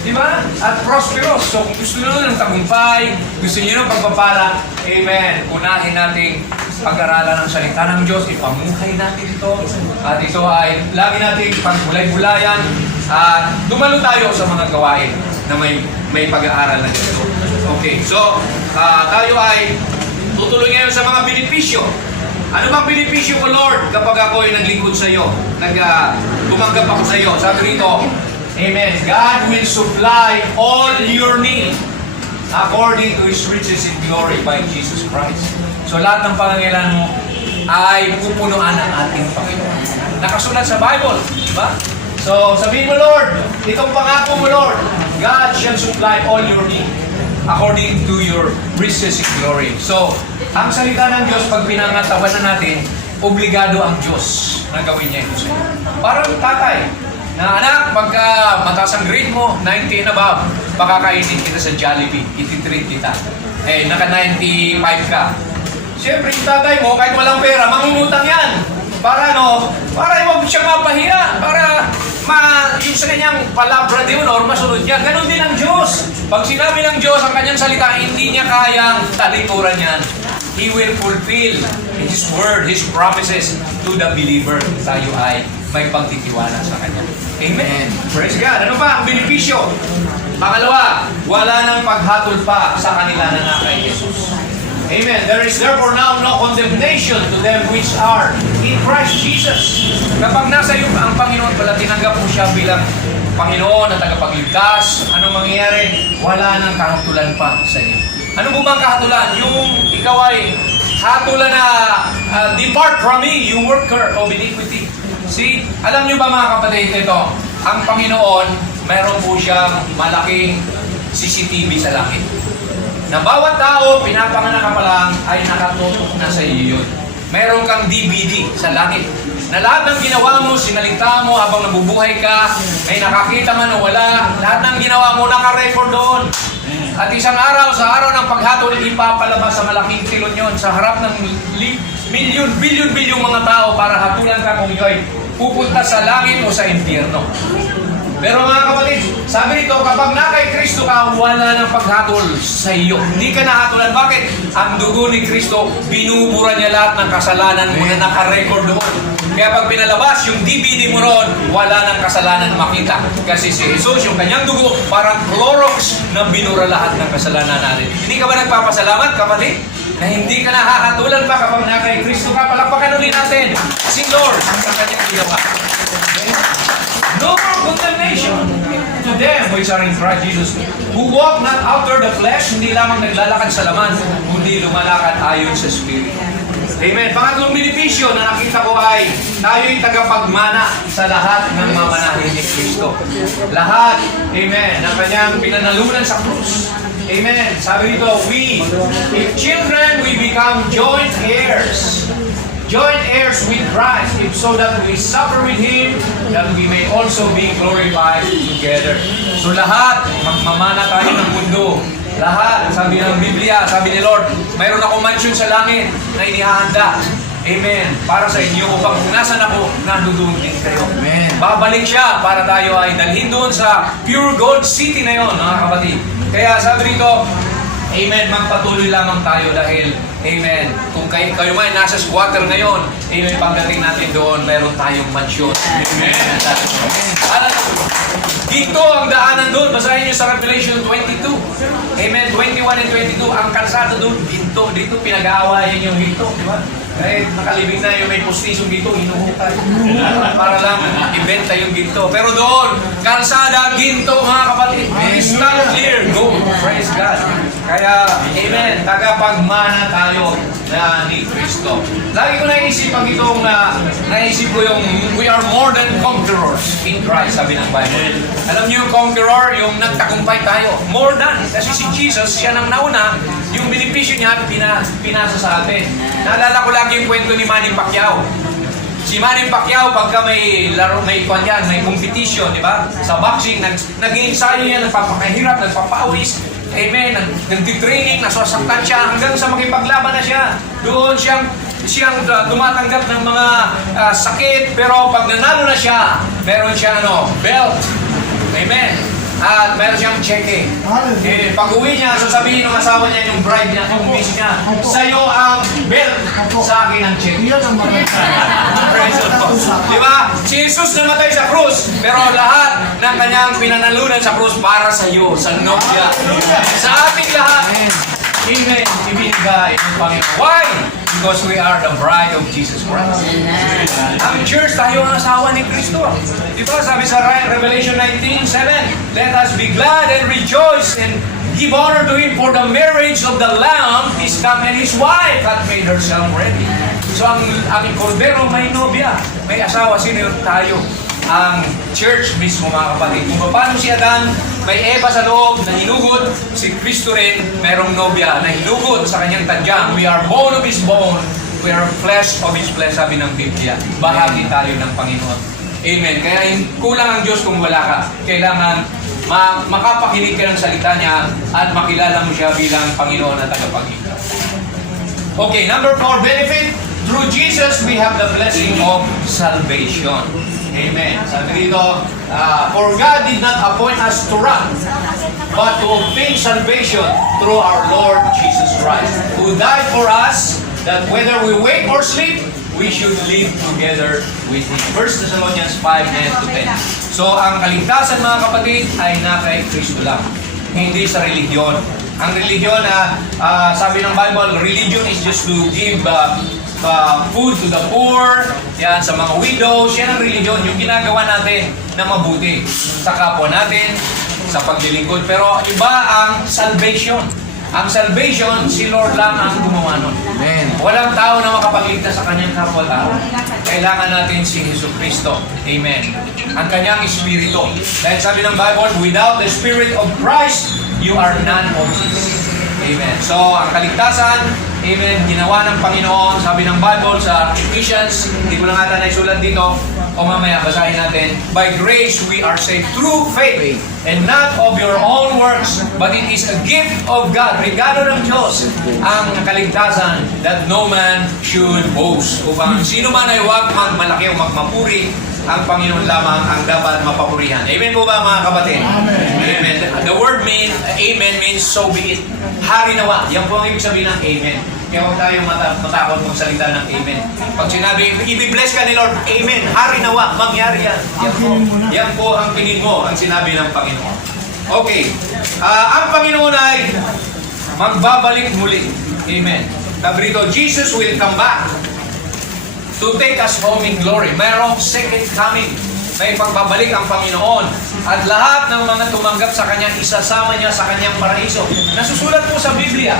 Diba? At prosperous. So kung gusto nyo ng tagumpay, gusto nyo ng pagpapala, amen. Unahin nating pag-aralan ng salita ng Diyos, ipamuhay natin ito. At ito ay lagi nating pagbulay-bulayan at dumalo tayo sa mga gawain na may pag-aaral na ito. Okay, so tayo ay tutuloy ngayon sa mga benepisyo. Ano bang benepisyo ko, Lord, kapag ako ay naglingkod sa iyo? Tumanggap ako sa iyo. Sabi rito, amen. God will supply all your need according to His riches in glory by Jesus Christ. So lahat ng pangangailangan mo ay pupunuan ng ating Panginoon. Nakasulat sa Bible, di ba? So sabihin mo, Lord, itong pangako mo, Lord, God shall supply all your need according to your riches in glory. So, ang salita ng Diyos, pag pinangatawan na natin, obligado ang Diyos na gawin niya ito sa'yo. Parang tatay, na anak, pagka mataas ang grade mo, 90 and above, pakakainin kita sa Jollibee, ititreat kita. Eh, naka 95 ka. Siyempre, yung tatay mo, kahit walang pera, mangungutang yan. Para huwag siya mapahiya, para yung sa kanyang palabra din or masunod niya. Ganon din ang Diyos. Pag sinabi ng Diyos ang kanyang salita, hindi niya kayang talikuran yan. He will fulfill His word, His promises to the believer. Tayo ay may pagtitiwala sa Kanya. Amen. Praise God. Ano pa ang benepisyo? Pangalawa, wala nang paghatol pa sa kanila na kay Jesus. Amen. There is therefore now no condemnation to them which are in Christ Jesus. Kapag nasa iyo ang Panginoon, pala tinanggap mo siya bilang Panginoon at tagapagligtas, ano mangyayari? Wala nang kahatulan pa sa iyo. Ano po bang kahatulan? Yung ikaw ay hatulan na depart from me, you worker of iniquity. See, alam niyo ba mga kapatid ito, ang Panginoon, mayroon po siyang malaking CCTV sa langit. Na bawat tao, pinapanganak ka pa lang, ay nakatutok na sa iyo yun. Mayroon kang DVD sa langit. Na lahat ng ginawa mo, sinalita mo habang nabubuhay ka, may nakakita man o wala, lahat ng ginawa mo, naka-record doon. At isang araw, sa araw ng paghatol, ipapalabas sa malaking tilon yun sa harap ng bilyon-bilyong mga tao para hatulan ka kung ikaw pupunta sa langit o sa impyerno. Pero mga kapatid, sabi nito, kapag na kay Kristo ka, wala ng paghatol sa iyo. Hindi ka nahatulan. Bakit? Ang dugo ni Kristo, binubura niya lahat ng kasalanan mo na naka-record doon. Kaya pag pinalabas yung DVD mo ron, wala ng kasalanan makita. Kasi si Jesus, yung kanyang dugo, parang Clorox na binura lahat ng kasalanan natin. Hindi ka ba nagpapasalamat, kapatid? Na hindi ka nahahatulan pa kapag na kay Kristo ka. Palakpakan ulit natin si Lord sa kanyang ginawa. No more condemnation to them which are in Christ Jesus, who walk not after the flesh, hindi lamang naglalakad sa laman, kundi lumalakad ayon sa Spirit. Amen. Pangatlong benepisyo na nakita ko ay tayo'y tagapagmana sa lahat ng mamanahin ni Kristo. Lahat, amen, ng kanyang pinanalunan sa krus. Amen. Sabi dito, we, if children, we become joint heirs. Joint heirs with Christ, if so that we suffer with Him, that we may also be glorified together. So lahat, magmamana tayo ng mundo. Lahat, sabi ng Biblia, sabi ni Lord, mayroon akong mansion sa langit na inihahanda. Amen. Para sa inyo, upang kung nasan ako, nandoon din kayo. Amen. Babalik siya para tayo ay dalhin doon sa pure gold city na yon, mga kapatid. Kaya sabi rito, amen, magpatuloy lamang tayo dahil, amen, kung kayo man nasa squatter ngayon, amen, pagdating natin doon, meron tayong mansyon. Amen. Ginto ang daanan doon. Basahin niyo sa Revelation 22. Amen, 21 and 22. Ang kalsada doon, ginto. Dito pinag-aawayan yung ginto. Di ba? Kahit nakalibing na yung may postisyon dito, hinuhukay. Para lang ibenta yung ginto. Pero doon, kalsada, ginto, mga kapatid. Crystal clear. Go. Praise God. Kaya, amen, tagapagmana tayo na ni Kristo. Lagi ko naisipan itong naisip ko yung we are more than conquerors in Christ, sabi ng Bible. Alam niyo yung conqueror, yung nagtagumpay tayo. More than. Kasi si Jesus, siya nang nauna, yung benepisyo niya, pinasa sa atin. Naalala ko lagi yung kwento ni Manny Pacquiao. Si Manny Pacquiao, pagka may laro, may competition, di ba? Sa boxing, nag-i-ensayo niya, nagpapakahirap, nagpapawis. Amen. Nagtitraining, nasasaktan siya hanggang sa makipaglaban na siya. Doon siyang tumatanggap ng mga sakit, pero pag nanalo na siya, meron siyang belt. Amen. At meron siyang cheque. Pag uwi niya, sasabihin ng asawa niya, yung bride niya, yung miss niya, sa'yo ang belt, sa akin ang cheque. Diba? Si Jesus namatay sa krus, pero lahat ng kanyang pinanalunan sa krus para sa iyo, sa nobya. Sa ating lahat. Amen. Ibinigay ng Panginoon. Why? Because we are the bride of Jesus Christ. Ang church, tayo ang asawa ni Kristo. Diba? Sabi sa Revelation 19:7, let us be glad and rejoice and give honor to Him, for the marriage of the Lamb is come and His wife hath made herself ready. So ang kordero may nobya, may asawa, sino tayo? Ang church mismo, mga kapatid. Kung paano si Adan, may Eva sa loob na hinugod, si Kristo rin merong nobya na hinugod sa kanyang tadyang. We are bone of His bone, we are flesh of His flesh, sabi ng Biblia. Bahagi tayo ng Panginoon. Amen. Kaya kulang ang Diyos kung wala ka. Kailangan makapakinig ka ng salita niya at makilala mo siya bilang Panginoon at tagapagligtas. Okay, number 4, benefit. Through Jesus, we have the blessing of salvation. Amen. Sabi dito, for God did not appoint us to wrath, but to obtain salvation through our Lord Jesus Christ, who died for us, that whether we wake or sleep, we should live together with Him. 1 Thessalonians 5:9-10. So, ang kaligtasan, mga kapatid, ay na kay Kristo lang. Hindi sa religion. Ang religion, sabi ng Bible, religion is just to give food to the poor, yan, sa mga widows. Yan ang religion, yung ginagawa natin na mabuti sa kapwa natin, sa paglilingkod. Pero iba ang salvation. Ang salvation, si Lord lang ang gumawa nun. Amen. Walang tao na makapagligtas sa kanyang kapwa-tao. Kailangan natin si Jesucristo. Amen. Ang kanyang Espiritu. Dahil sabi ng Bible, without the Spirit of Christ, you are none of His. Amen. So, ang kaligtasan, amen, ginawa ng Panginoon, sabi ng Bible sa Ephesians, hindi ko lang ata naisulat dito, o mamaya basahin natin, by grace we are saved through faith, and not of your own works, but it is a gift of God. Regalo ng Diyos ang kaligtasan, that no man should boast. Upang sino man ay huwag magmalaki o magmapuri, ang Panginoon lamang ang dapat mapapurihan. Amen po ba, mga kapatid? Amen. The word amen means so be it. Hari nawa. Yan po ang ibig sabihin ng amen. Kaya huwag tayong matakot magsalita ng amen. Pag sinabi, i-bless ka ni Lord, amen. Hari nawa. Mangyari yan. Yan po ang tingin mo, ang sinabi ng Panginoon. Okay. Ang Panginoon ay magbabalik muli. Amen. Sabi rito, Jesus will come back to take us home in glory. Mayroong second coming. May pagbabalik ang Panginoon. At lahat ng mga tumanggap sa Kanya, isasama niya sa Kanyang paraiso. Nasusulat po sa Biblia,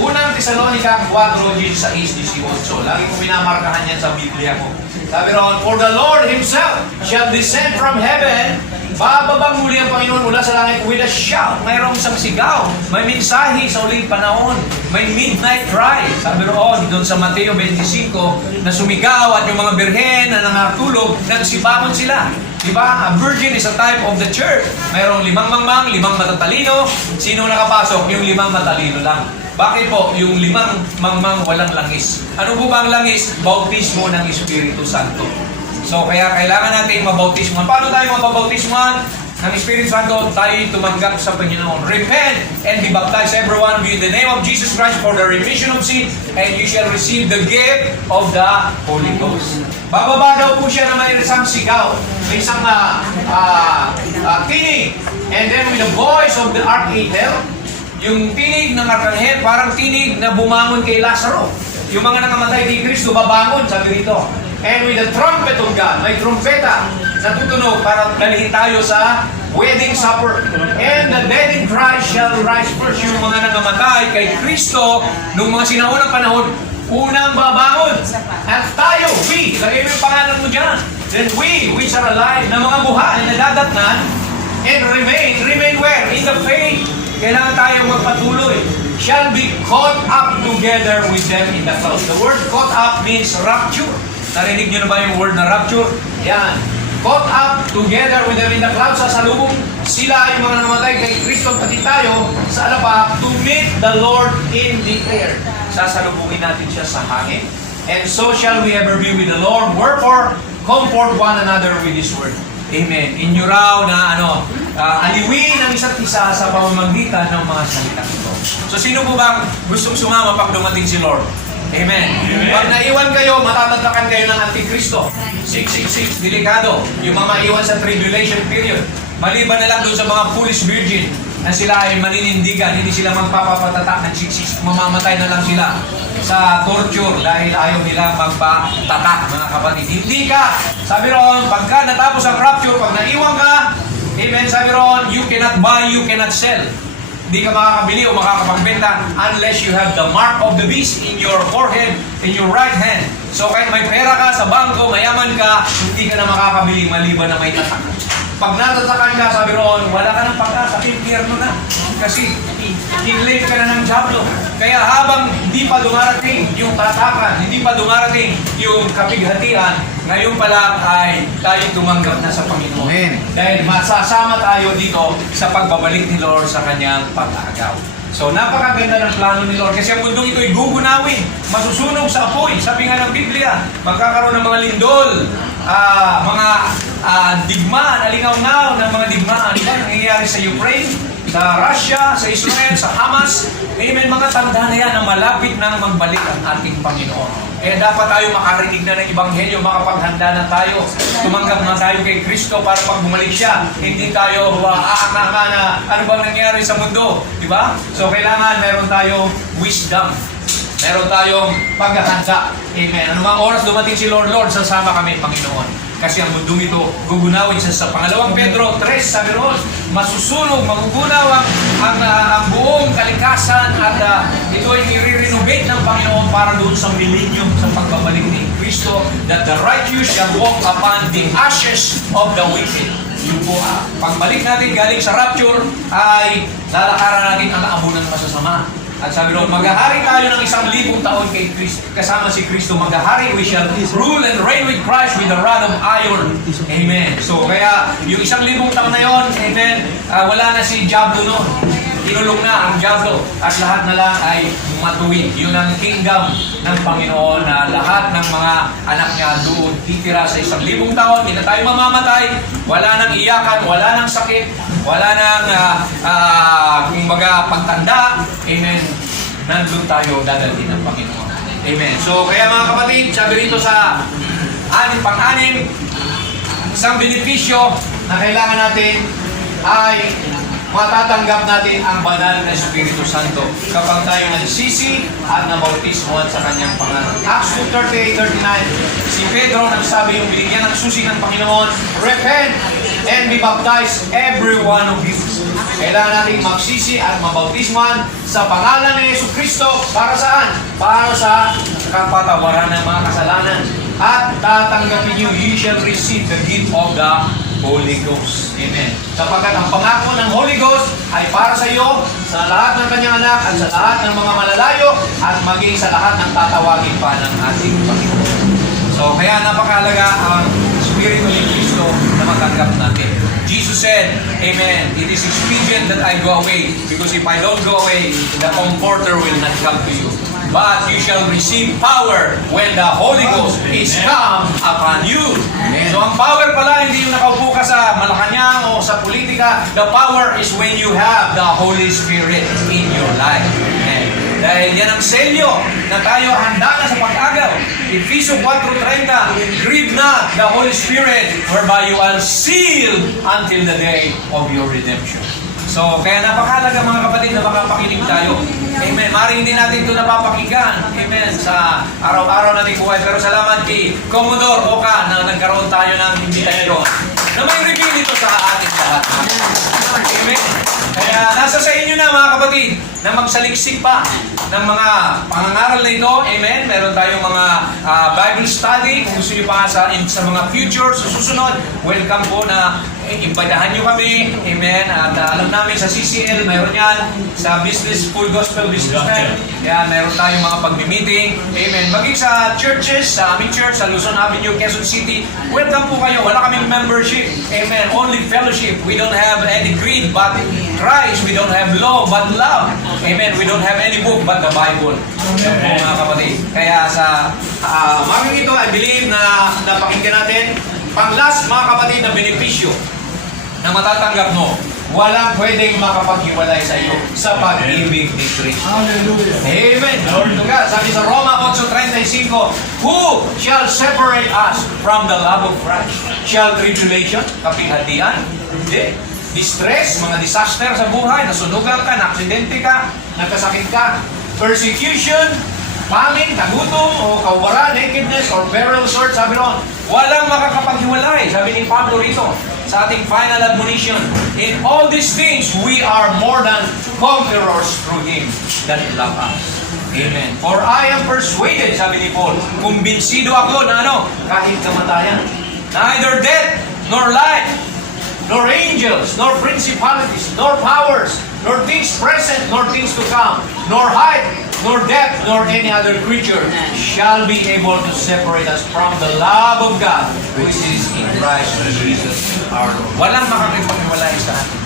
Unang Tesalonica 4:16-18. Lagi ko pinamarkahan yan sa Biblia ko. Sabi ron, for the Lord Himself shall descend from heaven. Bababang muli ang Panginoon mula sa langit with a shout. Mayroong isang sigaw. May mensahe sa uling panahon. May midnight cry. Sabi roon, doon sa Mateo 25, na sumigaw at yung mga birhen na nangatulog, nagsibangon sila. Diba? A virgin is a type of the church. Mayroong 5 mangmang, 5 matatalino. Sino nakapasok? Yung 5 matalino lang. Bakit po? Yung 5 mangmang walang langis. Ano po ba ang langis? Bautismo ng Espiritu Santo. So, kaya kailangan natin mabautismuhan. Paano tayo mababautismuhan? Ng Espiritu Santo, tayo tumanggap sa Panginoon. Repent and be baptized, every one of you, in the name of Jesus Christ for the remission of sin, and you shall receive the gift of the Holy Ghost. Bababa daw po siya na may isang sigaw, may isang tinig, and then with the voice of the archangel, yung tinig ng arkanghel, parang tinig na bumangon kay Lazaro. Yung mga nangamatay kay Kristo, babangon, sabi dito. And with the trumpet of God, may trumpeta na tutunog para dalhin tayo sa wedding supper. And the dead in Christ shall rise first. Yung mga nangamatay kay Kristo, nung mga sinaunang panahon, unang babangon. At tayo, we, lagay mo yung pangalan mo dyan. Then we, which are alive, na mga buhay na dadatnan, and remain where? In the faith. Kailangan tayo magpatuloy. Shall be caught up together with them in the clouds. The word caught up means rapture. Narinig nyo na ba yung word na rapture? Yan. Caught up together with them in the clouds. Sasalubong sila yung mga namatay kay Kristo pati tayo sa alabak to meet the Lord in the air. Sasalubungin natin siya sa hangin. And so shall we ever be with the Lord. Wherefore, comfort one another with His word. Amen. Inyo raw na aliwin ang isa't isa sa pamamagitan ng mga salita ito. So sino po bang gustong sumama pag dumating si Lord? Amen. Pag naiwan kayo, matatagdakan kayo ng Antikristo. 666, delikado. Yung mga maiwan sa tribulation period. Maliban na lang doon sa mga foolish virgin na sila ay maninindigan, hindi sila magpapatatak ng 666. Mamamatay na lang sila sa torture dahil ayaw nila magpatatak, mga kapatid. Hindi ka. Sabi roon, pagka natapos ang rapture, pag naiwan ka, amen, sabi roon, you cannot buy, you cannot sell. Hindi ka makakabili o makakapagbenta unless you have the mark of the beast in your forehead, in your right hand. So kahit may pera ka sa bangko, mayaman ka, hindi ka na makakabili maliban na may tatak. Pag natatakan ka, sabi roon, wala ka ng pagkasa, impyerno na. Kasi kinlate ka na ng diablo. Kaya habang hindi pa dumarating yung tatakan, hindi pa dumarating yung kapighatian, ngayon pala ay tayo tumanggap na sa Panginoon. Amen. Dahil masasama tayo dito sa pagbabalik ni Lord sa kanyang pag-aagaw. So napakaganda ng plano ni Lord kasi ang mundong ito ay gugunawin, masusunog sa apoy. Sabi nga ng Biblia, magkakaroon ng mga lindol, mga digmaan, alingaw-ngaw ng mga digmaan. Diba? Nangyayari sa Ukraine, sa Russia, sa Israel, sa Hamas. Amen, mga tanda na yan na malapit nang magbalik ang ating Panginoon. Kaya dapat tayo makarinig na ng Ebanghelyo, makapaghanda na tayo. Tumanggap na tayo kay Kristo para pag bumalik siya. Hindi tayo aaka na ano bang nangyari sa mundo. Diba? So kailangan meron tayong wisdom. Meron tayong paghahanda. Amen. Anumang oras dumating si Lord, sasama kami, Panginoon. Kasi ang mundong ito, gugunawin siya sa pangalawang Pedro 3, sabi roon, masusunog, magugunaw ang buong kalikasan at ito ay i-renovate ng Panginoon para doon sa millennium, sa pagbabalik ni Kristo, that the righteous shall walk upon the ashes of the wicked. Yung po, pagbalik natin galing sa rapture, ay lalakaran natin ang abo ng masasama. At sabi roon, maghahari tayo ng 1,000 taon kay Kristo, kasama si Kristo. Maghahari, we shall rule and reign with Christ with a rod of iron. Amen. So, kaya yung 1,000 taon na yon, amen, wala na si Diablo noon. Inulong na ang Diablo at lahat na lang ay matuwid. Yun ang kingdom ng Panginoon na lahat ng mga anak niya doon titira sa 1,000 taon. Hindi na tayo mamamatay. Wala nang iyakan, wala nang sakit, wala nang pagtanda. Amen. Nandun tayo dadalhin ng Panginoon. Amen. So, kaya mga kapatid, sabi rito sa pang-anim, isang benepisyo na kailangan natin ay matatanggap natin ang banal na Espiritu Santo kapag tayo nagsisi at nabautismohan sa kanyang pangalan. Acts 2:38-39, si Pedro nagsabi yung binigyan ng susi ng Panginoon, repent and be baptized every one of you Kailangan nating magsisi at mabautisman sa pangalan ni Yesu Kristo. Para saan? Para sa kapatawaran ng mga kasalanan. At tatanggapin niyo, you shall receive the gift of the Holy Ghost. Amen. Sapagkat ang pangako ng Holy Ghost ay para sa iyo, sa lahat ng kanyang anak, at sa lahat ng mga malalayo, at maging sa lahat ng tatawagin pa ng ating Panginoon. So, kaya napakahalaga ang Espiritu ni Cristo na matanggap natin. Jesus said, Amen, it is expedient that I go away, because if I don't go away, the Comforter will not come to you. But you shall receive power when the Holy Ghost is come upon you. So ang power pala, hindi yung nakaupo ka sa Malacanang o sa politika. The power is when you have the Holy Spirit in your life. Amen. Dahil yan ang selyo na tayo handa na sa pag-agaw. Efeso 4:30, grieve not the Holy Spirit whereby you are sealed until the day of your redemption. So, kaya napakahalaga mga kapatid na makapakinig tayo. Amen. Maring din natin ito napapakinggan. Amen. Sa araw-araw natin buhay. Pero salamat kay Commodore Oka na nagkaroon tayo ng imbitasyon na may reveal ito sa ating lahat. Amen. Kaya nasa sa inyo na mga kapatid na magsaliksik pa ng mga pangangaral na ito. Amen. Meron tayong mga Bible study. Kung gusto nyo pa sa mga future, sa susunod, welcome po na imbitahan nyo kami. Amen. At alam namin sa CCL, mayroon yan. Sa Business Full Gospel Businessman, yan, mayroon tayong mga pag-meeting. Amen. Maging sa churches, sa aming church, sa Luzon Avenue, Quezon City, welcome po kayo. Wala kaming membership. Amen. Only fellowship. We don't have any creed but Christ. We don't have law but love. Amen. We don't have any book but the Bible. Amen. Mga kapatid. Kaya sa maraming ito, I believe na napakinggan natin. Pang-last, mga kapatid, na benepisyo na matatanggap mo, walang pwedeng makapaghiwalay sa iyo sa pag-ibig ni Kristo. Hallelujah. Amen. Lord to God. Sabi sa Roma 8:35, who shall separate us from the love of Christ? Shall tribulation, kapighatian? Hindi. Distress, mga disaster sa buhay, nasunugan ka, na-aksidente ka, nagkasakit ka, persecution, famine, tagutom, o kawaran, nakedness, or peril, sword, sabi ron, walang makakapaghiwalay, sabi ni Pablo rito, sa ating final admonition. In all these things, we are more than conquerors through Him that love us. Amen. For I am persuaded, sabi ni Paul, kumbinsido ako na kahit kamatayan, neither death, nor life, nor angels, nor principalities, nor powers, nor things present, nor things to come, nor height, nor depth, nor any other creature shall be able to separate us from the love of God which is in Christ Jesus our Lord. Walang makakipaghiwalay sa atin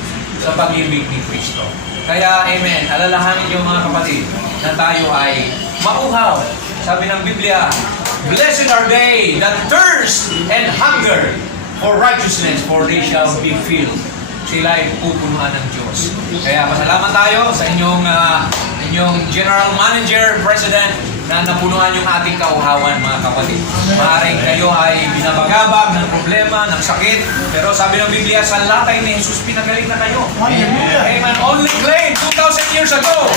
sa pag-ibig ni Kristo. Kaya, amen, alalahanin niyo mga kapatid na tayo ay mauhaw. Sabi ng Biblia, blessed are they that thirst and hunger for righteousness, for they shall be filled. Sila ay pupunuan ng Diyos. Kaya pasalamat tayo sa inyong General Manager, President, na napunuan yung ating kauhawan, mga kapatid. Maaaring kayo ay binabagabag ng problema, ng sakit, pero sabi ng Biblia, sa latay ni Jesus, pinagaling na kayo. Amen. Only claim 2,000 years ago.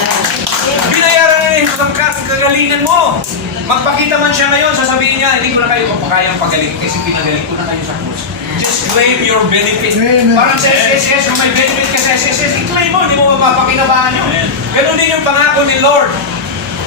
Binayaran na ni Jesus ang kagalingan mo. Magpakita man siya ngayon, sasabihin niya, hindi ko na kayo mapakayang pagaling kasi pinagaling ko na kayo sa krus. Just claim your benefit. Parang sa SSS, kung may benefit ka sa SSS, i-claim mo, hindi mo mapapakinabangan nyo. Ganun din yung pangako ni Lord.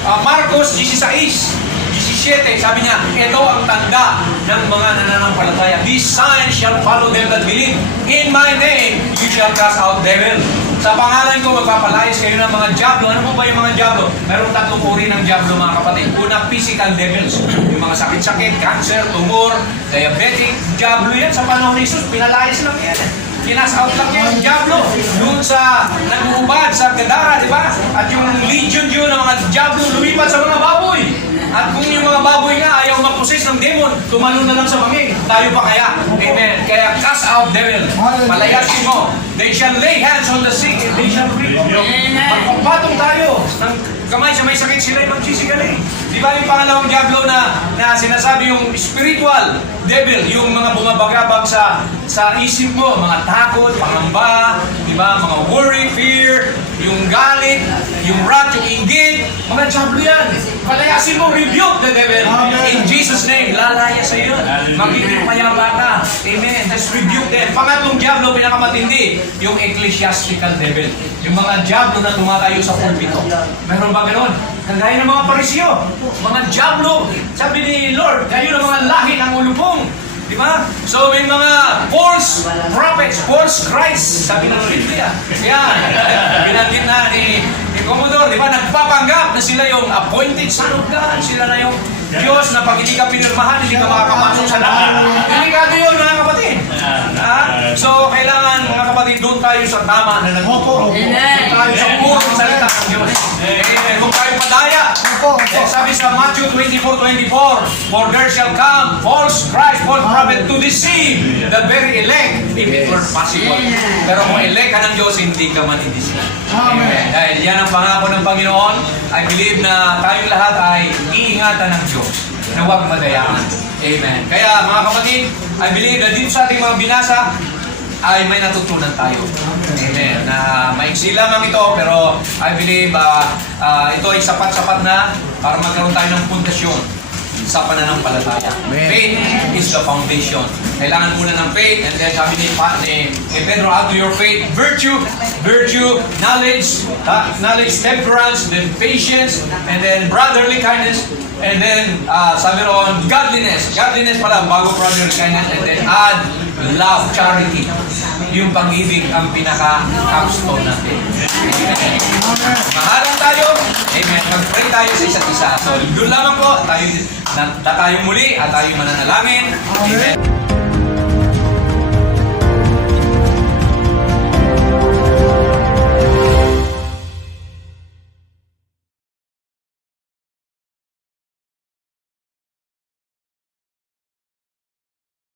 Marcos 16:17, sabi niya, ito ang tanda ng mga nananampalataya. These signs shall follow them that believe. In my name, you shall cast out devil. Sa pangalan ko, magpapalayas kayo ng mga diablo. Ano po ba yung mga diablo? Mayroong tatlong uri ng diablo, mga kapatid. Una, physical devils. Yung mga sakit-sakit, cancer, tumor, diabetic. Diablo yan. Sa panahon ni Jesus, pinalayas lang yan. Kinas out lang yan, diablo. Doon sa nag-uubad sa Gadara, di ba? At yung legion yun ng mga diablo lumipat sa mga baboy. At kung yung mga baboy nga ayaw mag-possess ng demon, tumalon na lang sa bangin. Tayo pa kaya? Amen. Kaya cast out devil. Palayasin mo. They shall lay hands on the sick and they shall recover. Magpapatong tayo ng kamay sa may sakit, sila'y magsisigaling. Di ba yung pangalawang diablo na sinasabi yung spiritual devil, yung mga bumabagabag sa isip mo, mga takot, pangamba, di ba, mga worry, fear, yung galit, yung wrath, yung inggit, mga diablo yan. Palayasin mo, rebuke the devil. In Jesus' name, lalaya sa iyo. Magiging payapa ka. Amen. Just rebuke them. Pangatlong diablo, pinakamatindi, yung ecclesiastical devil. Yung mga diablo na tumatayo sa pulpito. Meron ba ganoon? Kagaya ng mga parisyo, mga diablo. Sabi ni Lord, kayo ng mga lahi ng ulupong. Di ba? So may mga false prophets, false Christ, sabi ng Biblia. Yan. Binanggit na ni Commodore, di ba? Nagpapanggap na sila yung appointed son of God. Sila na yung Diyos na pag hindi ka pinirmahan, hindi ka makakapasok sa lahat. Delikado yun, mga kapatid. So, kailangan, mga kapatid, doon tayo sa tama na nagpupo. Doon tayo sa purong salita ng Diyos. Huwag tayo padaya. Sabi sa Matthew 24:24, for there shall come false Christ, false prophet to deceive the very elect, if it were possible. Pero kung elect ka ng Diyos, hindi ka man-i-deceive. Amen. Dahil yan ang pangako ng Panginoon. I believe na tayong lahat ay iingatan ng Diyos na huwag madayaan. Amen. Kaya mga kapatid, I believe na dito sa ating mga binasa, ay may natutunan tayo. Amen. Na maiksi lamang ito, pero I believe ito ay sapat-sapat na para magkaroon tayo ng pundasyon sa pananampalataya. Faith is the foundation. Kailangan muna ng faith, and then sabi ni Pedro, add to your faith virtue, knowledge, temperance, then patience, and then brotherly kindness, and then sabi roon, godliness. Godliness pala, bago brotherly kindness, and then add love, charity. Yung pag-ibig ang pinaka-capstone natin. Amen. Mahalan tayo. Amen. Mag-pray tayo sa isa't isa. So, doon lamang po, tayo muli at tayo mananalangin. Amen.